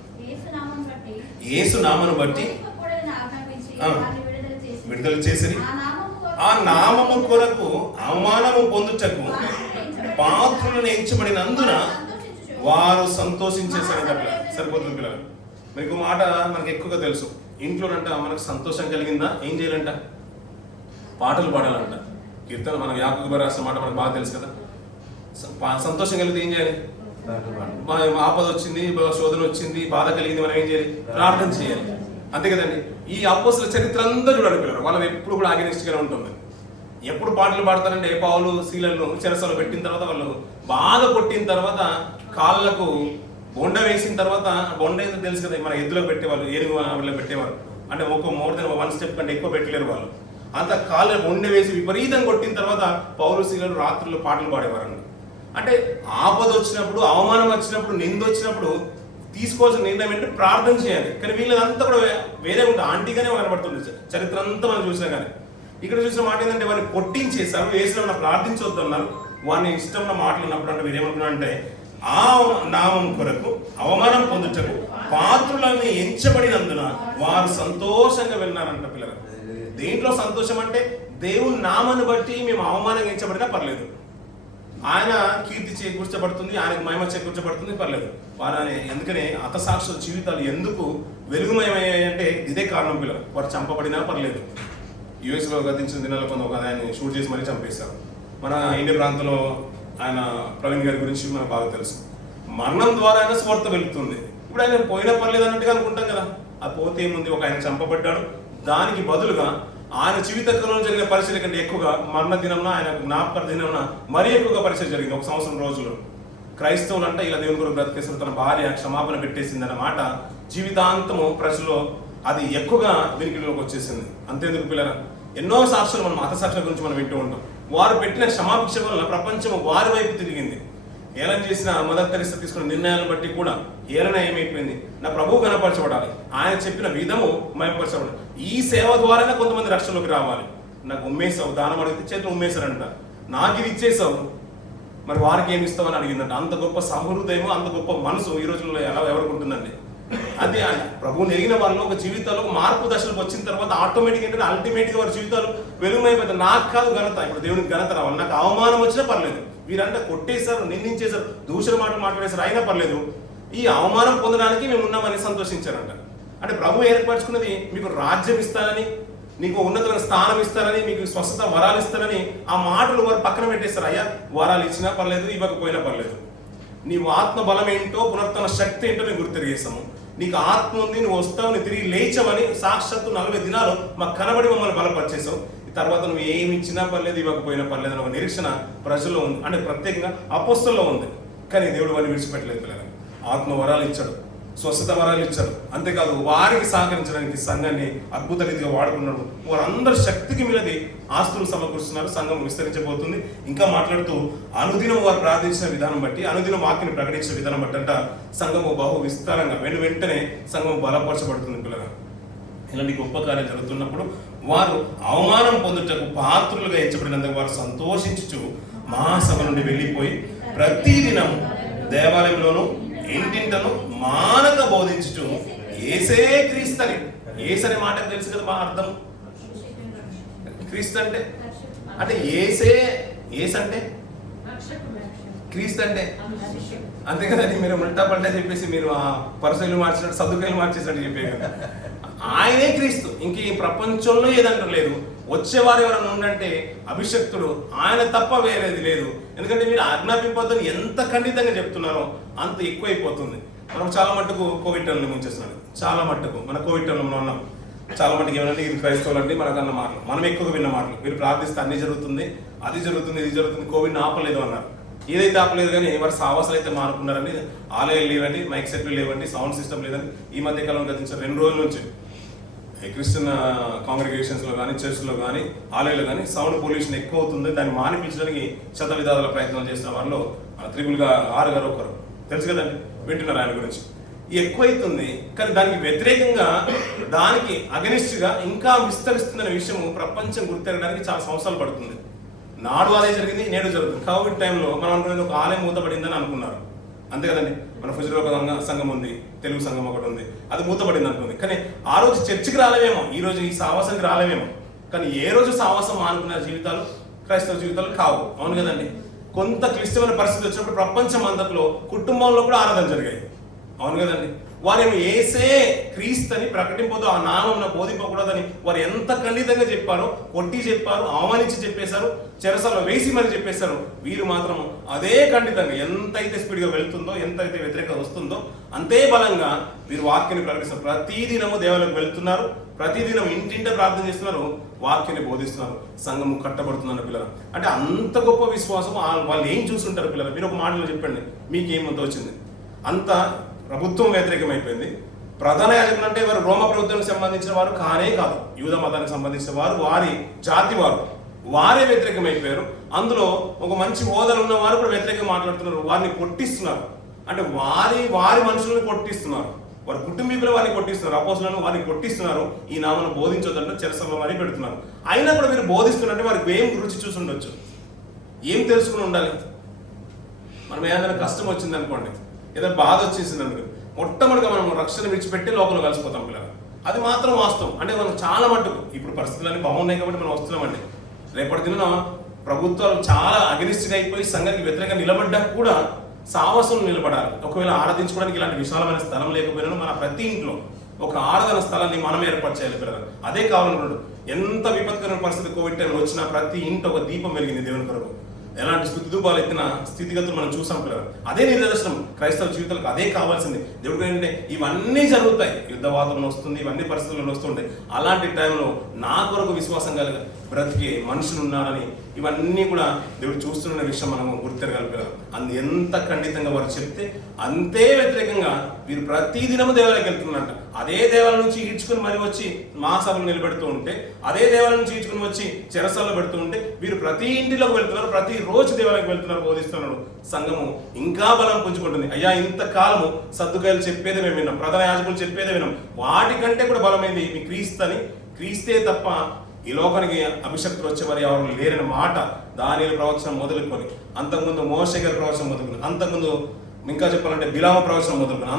యేసు నామను బట్టి విడుదల చేసి ఆ నామము కొరకు అవమానము పొందుటకు పాత్రులను ఎంచబడినందున వారు సంతోషించేశారంట. సరిపోతుంది పిల్లలు. మీకు మాట మనకు ఎక్కువగా తెలుసు. ఇంట్లోనంట మనకు సంతోషం కలిగిందా ఏం చేయాలంట? పాటలు పాడాలంట. కీర్తన మన యాకోబు రాసిన మాట మనకు బాగా తెలుసు కదా. సంతోషం కలిగితే ఏం చేయాలి? ఆపద వచ్చింది, శోధన వచ్చింది, బాధ కలిగింది, మనం ఏం చేయాలి? ప్రార్థన చేయాలి. అంతే కదండి. ఈ అపోస్తలుల చరిత్ర అంతా చూడండి పిల్లలు. వాళ్ళని ఎప్పుడు కూడా ఆగనిస్ట్గానే ఉంటుంది. ఎప్పుడు పాటలు పాడతారంటే, పౌలు శీలను చెరసలో పెట్టిన తర్వాత వాళ్ళు బాగా కొట్టిన తర్వాత కాళ్ళకు బొండ వేసిన తర్వాత బొండ ఏదో తెలుసు కదా, మన ఎద్దులో పెట్టేవాళ్ళు, ఏనుగు వాళ్ళలో పెట్టేవారు. అంటే ఒక మోర్ దెన్ 1 స్టెప్ కంటే ఎక్కువ పెట్టలేరు వాళ్ళు. అంత కాళ్ళు బొండ వేసి విపరీతంగా కొట్టిన తర్వాత పౌలు శీలలు రాత్రులు పాటలు పాడేవారు. అంటే ఆపద వచ్చినప్పుడు, అవమానం వచ్చినప్పుడు, నింద వచ్చినప్పుడు తీసుకోవాల్సిన నిర్ణయం ఏంటంటే ప్రార్థన చేయాలి. కానీ వీళ్ళదంతా కూడా వేరే ఉంటుంది, ఆంటీగానే కనబడుతుంది చరిత్ర అంతా మనం చూసినా. కానీ ఇక్కడ చూసిన మాట ఏంటంటే వారిని కొట్టించేసారు, వేసిన ప్రార్థించొద్దన్నారు. వారిని ఇష్టమైన మాటలు ఉన్నప్పుడు అంటే వీరేమనుకున్నారంటే ఆ నామం కొరకు అవమానం పొందుటకు పాత్రులను ఎంచబడినందున వారు సంతోషంగా వెళ్ళినారంట. పిల్లలు దేంట్లో సంతోషం అంటే దేవుని నామాన్ని బట్టి మేము అవమానం ఎంచబడినా పర్లేదు, ఆయన కీర్తి చేకూర్చబడుతుంది, ఆయనకు మహిమ చేకూర్చబడుతుంది, పర్లేదు. వారు ఎందుకనే హతసాక్షుల జీవితాలు ఎందుకు వెలుగుమయమయ్యాయంటే ఇదే కారణం. పిల్లలు వారు చంపబడినా పర్లేదు. యుఎస్లో గతించిన దినాల్లో కొంత ఒక ఆయన షూట్ చేసి మరీ చంపేశారు. మన ఇండియా ప్రాంతంలో ఆయన ప్రవీణ్ గారి గురించి మనకు బాగా తెలుసు. మరణం ద్వారా ఆయన స్వార్థ వెళుతుంది. ఇప్పుడు ఆయన పోయినా పర్లేదు అన్నట్టుగా అనుకుంటాం కదా. ఆ పోతే ఏముంది, ఒక ఆయన చంపబడ్డాడు. దానికి బదులుగా ఆయన జీవిత కాలంలో జరిగిన పరిచయం కంటే ఎక్కువగా మరణ దినంన, ఆయన జ్ఞాపక దినంన మరీ ఎక్కువగా పరిచయం జరిగింది. 1 సంవత్సరం రోజులు క్రైస్తవులు అంటే ఇలా దేవుని కొరకు బ్రతికేసిన తన భార్య క్షమాపణ పెట్టేసింది అన్నమాట జీవితాంతము ప్రజల్లో అది ఎక్కువగా వినికిడిలోకి వచ్చేసింది. అంతేందుకు పిల్లరా, ఎన్నో సాక్షులు మనం హతసాక్షుల గురించి మనం వింటూ ఉంటాం. వారు పెట్టిన క్షమాభిక్ష వలన ప్రపంచం వారి వైపు తిరిగింది. ఏలన చేసిన మదర్ తెరెసా తీసుకున్న నిర్ణయాలను బట్టి కూడా ఏలన ఏమైపోయింది, నా ప్రభువు కనపరచబడాలి, ఆయన చెప్పిన విధము మయపరచబడాలి. ఈ సేవ ద్వారానే కొంతమంది రక్షణలోకి రావాలి. నాకు ఉమ్మేసావు, దానం అడిగితే చేతులు ఉమ్మేశారంట, నాకు ఇది ఇచ్చేసావు, మరి వారికి ఏమి ఇస్తావని అడిగిందంట. అంత గొప్ప సహృదయము, అంత గొప్ప మనసు ఈ రోజుల్లో ఎవరికి ఉంటుందండి? అది ప్రభువుని ఎరిగిన వాళ్ళు ఒక జీవితాల్లో మార్పు దశలకు వచ్చిన తర్వాత ఆటోమేటిక్ ఏంటంటే అల్టిమేట్గా వారి జీవితాలు వెలుగుమైపోతాయి. నాకు కాదు ఘనత, ఇప్పుడు దేవునికి ఘనత రావాలి, నాకు అవమానం వచ్చినా పర్లేదు, వీరంతా కొట్టేశారు, నిందించేశారు, దూషణ మాటలు మాట్లాడేశారు, అయినా పర్లేదు, ఈ అవమానం పొందడానికి మేము ఉన్నామని సంతోషించారంట. అంటే ప్రభు ఏర్పరచుకున్నది మీకు రాజ్యం ఇస్తానని, నీకు ఉన్నతమైన స్థానం ఇస్తానని, మీకు స్వస్థత వరాలు ఇస్తానని ఆ మాటలు వారు పక్కన పెట్టేస్తారు. అయ్యా వరాలు ఇచ్చినా పర్లేదు, ఇవ్వకపోయినా పర్లేదు, నీవు ఆత్మ బలం ఏంటో, పునరుత్థాన శక్తి ఏంటో మేము గుర్తిరిగేస్తాము. నీకు ఆత్మ ఉంది, నువ్వు వస్తావు, నువ్వు తిరిగి లేచమని సాక్షాత్తు 40 దినాలు మాకు కనబడి మమ్మల్ని బలపరిచేసావు. తర్వాత నువ్వు ఏమి ఇచ్చినా పర్లేదు, ఇవ్వకపోయినా పర్లేదు అని ఒక నిరీక్షణ ప్రజల్లో ఉంది, అంటే ప్రత్యేకంగా అపోస్తల్లో ఉంది. కానీ దేవుడు వారిని విడిచిపెట్టలేదు పిల్లలు. ఆత్మ వరాలు ఇచ్చాడు, స్వస్థత వరాలు ఇచ్చాడు. అంతేకాదు వారికి సహకరించడానికి సంఘాన్ని అద్భుత రీతిగా వాడుకున్నాడు. వారందరూ శక్తికి మీదది ఆస్తులు సమకూరుస్తున్నారు. సంఘం విస్తరించబోతుంది. ఇంకా మాట్లాడుతూ అనుదినం వారు ప్రార్థించిన విధానం బట్టి, అనుదినం వాక్యని ప్రకటించిన విధానం బట్టి అంట సంఘము బహు విస్తారంగా వెంటనే సంఘం బలపరచబడుతుంది పిల్లగా. ఇలాంటి గొప్ప కార్యం జరుగుతున్నప్పుడు వారు అవమానం పొందుటకు పాత్రులుగా ఎంచబడినందుకు వారు సంతోషించుచు మహాసభ నుండి వెళ్ళిపోయి ప్రతిదినం దేవాలయంలోను ఇంటింటను మానక బోధించుచు ఏసే క్రీస్తని. ఏసనే మాటకు తెలుసు కదా మా అర్థం. క్రీస్తు అంటే అంటే ఏసంటే క్రీస్తు అంటే అంతే కదండి. మీరు ఉల్టా పల్టా చెప్పేసి మీరు ఆ పరిశైలు మార్చినట్టు సదుకాయలు మార్చేసినట్టు చెప్పే కదా. ఆయనే క్రీస్తు, ఇంక ఈ ప్రపంచంలో ఏదంటూ లేదు. వచ్చేవారు ఎవరైనా ఉండంటే అభిషక్తుడు, ఆయన తప్ప వేరేది లేదు. ఎందుకంటే మీరు ఆజ్ఞాపింపొద్దని ఎంత ఖండితంగా చెప్తున్నారో అంత ఎక్కువైపోతుంది. మనం చాలా మట్టుకు కోవిడ్ టైంలో ముంచేస్తున్నాం. చాలా మట్టుకు మన కోవిడ్ టైంలో మనం ఉన్నాం. చాలా మట్టుకు ఏమంటే ఇది క్రైస్తవులు అంటే మనకన్న మాటలు, మనం ఎక్కువగా విన్న మాటలు. మీరు ప్రార్థిస్తే అన్ని జరుగుతుంది, అది జరుగుతుంది, ఇది జరుగుతుంది, కోవిడ్ని ఆపలేదు అన్నారు. ఏదైతే ఆపలేదు కానీ వారు సావాసాలు అయితే మానుకున్నారని, ఆలయాలు లేవండి, మైక్ సెట్లు లేవండి, సౌండ్ సిస్టమ్ లేదని ఈ మధ్య కాలం గతించిన 2 రోజుల నుంచి క్రిస్టియన్ కాంగ్రిగేషన్స్లో కానీ, చర్చ్లో కానీ, ఆలయాలు కానీ సౌండ్ పొల్యూషన్ ఎక్కువ అవుతుంది. దాన్ని మానిపించడానికి శత విధాల ప్రయత్నం చేసిన వారిలో త్రిపుల్గా 6 గారు ఒకరు తెలుసు కదండి, వింటున్నారు ఆయన గురించి. ఎక్కువైతుంది, కానీ దానికి వ్యతిరేకంగా, దానికి అగనిస్ట్గా ఇంకా విస్తరిస్తుందనే విషయము ప్రపంచం గుర్తెరగడానికి చాలా సంవత్సరాలు పడుతుంది. నాడు అదే జరిగింది, నేడు జరుగుతుంది. కోవిడ్ టైంలో మనం అనుకునేది ఒక ఆలయం మూతపడిందని అనుకున్నారు, అంతే కదండి. మన ఫుజులో సంఘం ఉంది, తెలుగు సంఘం ఒకటి ఉంది, అది మూతపడింది అనుకుంది. కానీ ఆ రోజు చర్చికి రాలేమేమో, ఈ రోజు ఈ సావాసానికి రాలేమేమో. కానీ ఏ రోజు సావాసం మానుకున్న జీవితాలు క్రైస్తవ జీవితాలు కావు, అవును కదండి. కొంత క్లిష్టమైన పరిస్థితి వచ్చినప్పుడు ప్రపంచం అంతట్లో కుటుంబంలో కూడా ఆరాధన జరిగాయి, అవును కదండి. వారేమో ఏసే క్రీస్తు అని ప్రకటింపదు, ఆ నామం బోధింపకూడదని వారు ఎంత ఖండితంగా చెప్పారో, కొట్టి చెప్పారు, అవమానించి చెప్పేశారు, చెరసలో వేసి మరి చెప్పేశారు. వీరు మాత్రం అదే ఖండితంగా ఎంతైతే స్పీడ్గా వెళ్తుందో, ఎంతైతే వ్యతిరేకత వస్తుందో అంతే బలంగా వీరు వాక్యాన్ని ప్రకటిస్తారు. ప్రతిదినము దేవాలయంకి వెళ్తున్నారు, ప్రతిదినం ఇంటింట ప్రార్థన చేస్తున్నారు, వాక్యాన్ని బోధిస్తున్నారు, సంఘము కట్టబడుతున్నారు పిల్లలు. అంటే అంత గొప్ప విశ్వాసం వాళ్ళు ఏం చూస్తుంటారు పిల్లలు. మీరు ఒక మాటలో చెప్పండి, మీకేమంత వచ్చింది. అంత ప్రభుత్వం వ్యతిరేకమైపోయింది. ప్రధాన యాజకులు అంటే వారు రోమ ప్రభుత్వానికి సంబంధించిన వారు కానే కాదు, యూద మతానికి సంబంధించిన వారు, వారి జాతి వారే వ్యతిరేకమైపోయారు. అందులో ఒక మంచి హోదాలు ఉన్న వారు కూడా వ్యతిరేకంగా మాట్లాడుతున్నారు, వారిని కొట్టిస్తున్నారు. అంటే వారి మనుషులను కొట్టిస్తున్నారు, వారి కుటుంబీకులు వారిని కొట్టిస్తున్నారు, అపోస్తులను వారిని కొట్టిస్తున్నారు. ఈ నామను బోధించొద్దంటే చెరసల్లో వారిని పెడుతున్నారు. అయినా కూడా మీరు బోధిస్తున్నారంటే వారికి ఏం రుచి చూసి ఉండొచ్చు, ఏం తెలుసుకుని ఉండాలి. మనం ఏదైనా కష్టం వచ్చింది అనుకోండి, ఏదైనా బాధ వచ్చేసింది అనుకోండి, మొట్టమొదటిగా మనం రక్షణ విడిచిపెట్టి లోపల కలిసిపోతాం పిల్లలు. అది మాత్రం వాస్తవం. అంటే మనం చాలా మట్టుకు ఇప్పుడు పరిస్థితులన్నీ బాగున్నాయి కాబట్టి మనం వస్తున్నామండి. రేపటి దిన ప్రభుత్వాలు చాలా అగనిస్ట్గా అయిపోయి సంఘానికి వ్యతిరేకంగా నిలబడ్డా కూడా సాహసం నిలబడాలి. ఒకవేళ ఆరాధించుకోవడానికి ఇలాంటి విశాలమైన స్థలం లేకపోయినా మన ప్రతి ఇంట్లో ఒక ఆరాధన స్థలాన్ని మనం ఏర్పాటు చేయాలి పిల్లలు. అదే కావాలనుకున్నాడు. ఎంత విపత్కరమైన పరిస్థితి కోవిడ్ టైంలో వచ్చినా ప్రతి ఇంట్లో ఒక దీపం వెలిగింది దేవుని కొరకు. ఎలాంటి స్థుతిదూపాలు ఎత్తిన స్థితిగతులు మనం చూసాం పిల్లలు. అదే నిదర్శనం క్రైస్తవ జీవితాలకు, అదే కావాల్సింది. దేవుడు ఏంటంటే ఇవన్నీ జరుగుతాయి, యుద్ధ వాతావరణం వస్తుంది, ఇవన్నీ పరిస్థితుల్లో వస్తుంటాయి. అలాంటి టైంలో నా కొరకు విశ్వాసం కలిగ బ్రతికే మనుషులు ఉన్నారని ఇవన్నీ కూడా దేవుడు చూస్తున్న విషయం మనం గుర్తెరగాలి పిల్లలు. అందు ఎంత ఖండితంగా వారు చెప్తే అంతే వ్యతిరేకంగా వీరు ప్రతి దినము దేవాలయకి వెళ్తున్నారంట. అదే దేవాలయం నుంచి ఈడ్చుకుని మరి వచ్చి మహాసభలు నిలబెడుతూ ఉంటే, అదే దేవాలయం నుంచి ఈడ్చుకుని వచ్చి చెరసాల్లో పెడుతూ ఉంటే, వీరు ప్రతి ఇంటిలోకి వెళ్తున్నారు, ప్రతి రోజు దేవాలయకి వెళ్తున్నారు, బోధిస్తున్నారు. సంఘము ఇంకా బలం పుంజుకుంటుంది. అయ్యా ఇంతకాలము సద్దుకాయలు చెప్పేదే మేము విన్నాం, ప్రధాన యాజకులు చెప్పేదే విన్నాం, వాటికంటే కూడా బలమైంది మీ క్రీస్తు. క్రీస్తే తప్ప ఈ లోకానికి అభిషక్తులు వచ్చేవారు ఎవరు లేరని మాట దానియేలు ప్రవచనం మొదలుకొని, అంతకుముందు మోషే గారి ప్రవచనం మొదలుకొని, అంతకుముందు ఇంకా చెప్పాలంటే బిలామ ప్రవచనం మొదలుకొని,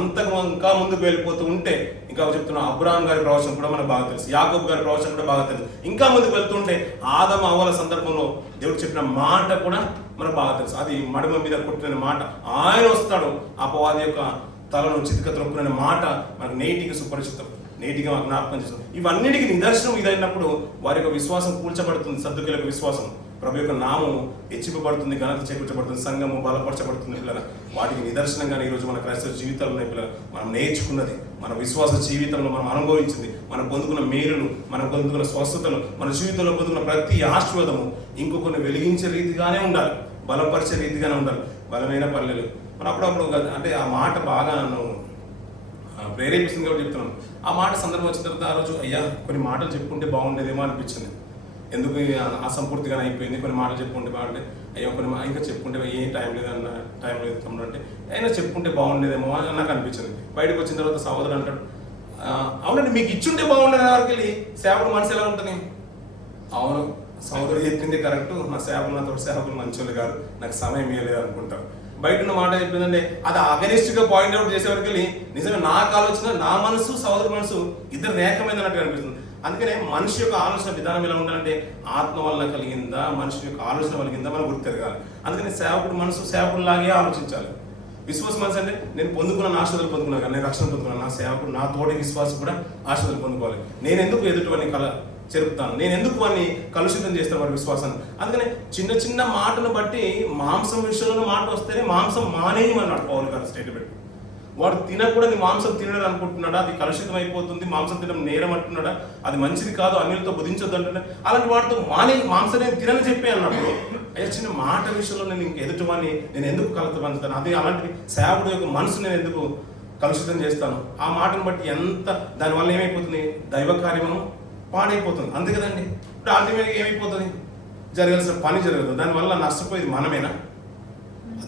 ఇంకా ముందుకు వెళ్ళిపోతూ ఉంటే ఇంకా చెప్తున్నా అబ్రాహాం గారి ప్రవచనం కూడా మనకు బాగా తెలుసు, యాకోబు గారి ప్రవచనం కూడా బాగా తెలుసు. ఇంకా ముందుకు వెళ్తుంటే ఆదమ అవ్వల సందర్భంలో దేవుడు చెప్పిన మాట కూడా మనకు బాగా తెలుసు. అది మడమ మీద కొట్టిన మాట, ఆయన వస్తాడు అపవాది యొక్క తలను చితిక త్రొక్కునే మాట మనకు నేటికి సుపరిచితం, నేటిగా జ్ఞాపకం చేస్తాం. ఇవన్నిటికీ నిదర్శనం ఇదైనప్పుడు వారి యొక్క విశ్వాసం కూల్చబడుతుంది. సద్దుకుల యొక్క విశ్వాసం, ప్రభు యొక్క నామం హెచ్చింపబడుతుంది, ఘనత చేకూర్చబడుతుంది, సంఘము బలపరచబడుతుంది పిల్లల. వాటికి నిదర్శనంగానే ఈరోజు మన క్రైస్తవ జీవితాలు ఉన్నాయి పిల్లలు. మనం నేర్చుకున్నది, మన విశ్వాస జీవితంలో మనం అనుభవించింది, మనం పొందుకున్న మేలులు, మనం పొందుకున్న స్వస్థతలు, మన జీవితంలో పొందుకున్న ప్రతి ఆశీర్వాదము ఇంకొకరిని వెలిగించే రీతిగానే ఉండాలి, బలపరిచే రీతిగానే ఉండాలి. బలమైన పల్లెలు మనం అప్పుడప్పుడు అంటే ఆ మాట బాగా నన్ను ప్రేరేపిస్తుంది కాబట్టి చెప్తున్నాను. ఆ మాట సందర్భం వచ్చిన తర్వాత ఆ రోజు అయ్యా కొన్ని మాటలు చెప్పుకుంటే బాగుండేదేమో అనిపించింది. ఎందుకు అసంపూర్తిగా అయిపోయింది, కొన్ని మాటలు చెప్పుకుంటే బాగుండే, అయ్యో కొన్ని ఇంకా చెప్పుకుంటే ఏ టైం లేదు తమ్ముడు అంటే అయినా చెప్పుకుంటే బాగుండేదేమో అని నాకు అనిపించింది. బయటకు వచ్చిన తర్వాత సహోదరుడు అంటాడు, అవునండి మీకు ఇచ్చుంటే బాగుండేది వారికి వెళ్ళి సేవకుడు మనసు ఎలా ఉంటుంది. అవును సహోదరుడు చెప్పింది కరెక్ట్, నా సేవకులు నాతో సేవకులు మంచోళ్ళు కాదు, నాకు సమయం ఇవ్వలేదు అనుకుంటారు. బయట ఉన్న మాట చెప్పిందంటే అది అగనిస్ట్గా పాయింట్ అవుట్ చేసేవరకు వెళ్ళి నిజంగా నాకు ఆలోచన, నా మనసు సహోదరు మనసు ఇద్దరు ఏకమైనట్టుగా అనిపిస్తుంది. అందుకనే మనిషి యొక్క ఆలోచన విధానం ఎలా ఉండాలంటే ఆత్మ వల్ల కలిగిందా, మనిషి యొక్క ఆలోచన కలిగిందా మనం గుర్తెరగాలి. అందుకని సేవకుడు మనసు సేవకుడిలాగే ఆలోచించాలి. విశ్వాస మనసు అంటే నేను పొందుకున్న ఆశీర్వాదాలు పొందుకున్నాను కానీ నేను రక్షణ పొందుకున్నాను, నా సేవకుడు నా తోటి విశ్వాసం కూడా ఆశీర్వాదాలు పొందుకోవాలి. నేను ఎందుకు ఎదుటివన్నీ చెరుపుతాను, నేను ఎందుకు వాడిని కలుషితం చేస్తాను వాడి విశ్వాసాన్ని. అందుకని చిన్న చిన్న మాటను బట్టి మాంసం విషయంలో మాట వస్తేనే మాంసం మానేయమన్నాడు పౌలు గారు స్టేట్మెంట్. వాడు తినకూడని మాంసం తినడం అనుకుంటున్నాడా, అది కలుషితం అయిపోతుంది, మాంసం తినడం నేరం అంటున్నాడా, అది మంచిది కాదు, అన్యులతో బుధించొద్దు అంటున్నా, అలాంటి వాటితో మాంసం నేను తినని చెప్పి అన్నప్పుడు అయ్యా చిన్న మాట విషయంలో నేను ఇంక ఎదుటివాడిని నేను ఎందుకు కలత పంచుతాను, అదే అలాంటి సేవకుడు యొక్క మనసు నేను ఎందుకు కలుషితం చేస్తాను. ఆ మాటను బట్టి ఎంత దానివల్ల ఏమైపోతుంది, దైవ కార్యము పాడైపోతుంది. అంతే కదండి. ఇప్పుడు అల్టిమేట్గా ఏమైపోతుంది, జరగాల్సిన పని జరగదు, దానివల్ల నష్టపోయేది మనమేనా,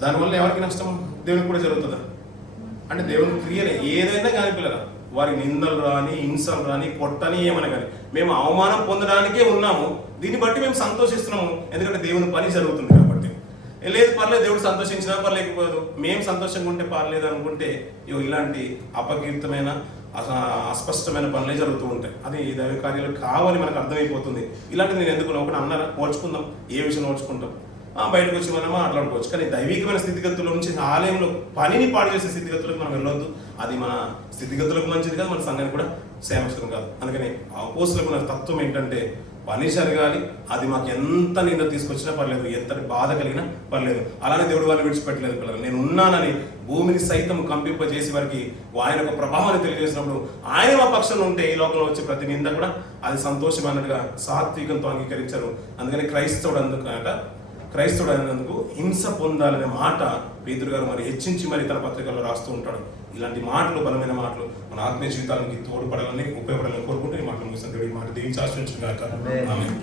దానివల్ల ఎవరికి నష్టం, దేవునికి కూడా జరుగుతుందా అంటే దేవుని క్రియలే ఏదైనా కానీ పిల్లల వారి నిందలు రాని, హింసలు రాని, కొట్టని ఏమన్నా కానీ మేము అవమానం పొందడానికే ఉన్నాము. దీన్ని బట్టి మేము సంతోషిస్తున్నాము, ఎందుకంటే దేవుని పని జరుగుతుంది కాబట్టి. లేదు పర్లేదు దేవుడు సంతోషించినా పర్లేకపోదు, మేము సంతోషంగా ఉంటే పర్లేదు అనుకుంటే ఇలాంటి అపకీర్తమైన అస్పష్టమైన పనులే జరుగుతూ ఉంటాయి. అది దైవ కార్యాలు కావని మనకు అర్థమైపోతుంది. ఇలాంటివి నేను ఎందుకు ఒకటి అన్నారా, ఓడ్చుకుందాం, ఏ విషయం ఓడ్చుకుంటాం, బయటకు వచ్చి మనం మాట్లాడుకోవచ్చు. కానీ దైవికమైన స్థితిగతుల నుంచి ఆలయంలో పనిని పాడు చేసే స్థితిగతులకు మనం వెళ్ళొద్దు. అది మన స్థితిగతులకు మంచిది కాదు, మన సంఘానికి కూడా శ్రేయస్కరం కాదు. అందుకని అపోస్తులకు ఉన్న తత్వం ఏంటంటే పని జరగాలి, అది మాకు ఎంత నింద తీసుకొచ్చినా పర్లేదు, ఎంతటి బాధ కలిగినా పర్లేదు. అలానే దేవుడు వాళ్ళు విడిచిపెట్టలేదు పిల్లలు. నేను ఉన్నానని భూమిని సైతం కంపింపజేసి వారికి ఆయన ఒక ప్రభావాన్ని తెలియజేసినప్పుడు ఆయన మా పక్షంలో ఉంటే ఈ లోకంలో వచ్చే ప్రతి నింద కూడా అది సంతోషం అన్నట్టుగా సాత్వికంతో అంగీకరించారు. అందుకని క్రైస్తవుడు అందుకట క్రైస్తవుడు అయినందుకు హింస పొందాలనే మాట పేతురు గారు మరి హెచ్చించి మరి తన పత్రికల్లో రాస్తూ ఉంటాడు. ఇలాంటి మాటలు, బలమైన మాటలు మన ఆత్మీయ జీవితానికి తోడ్పడాలని, ఉపయోగపడాలని కోరుకుంటూ ఈ మాటలు ముగిస్తాను. దేవుడి మాట దీవించి ఆశ్రయించుగాక. ఆమేన్.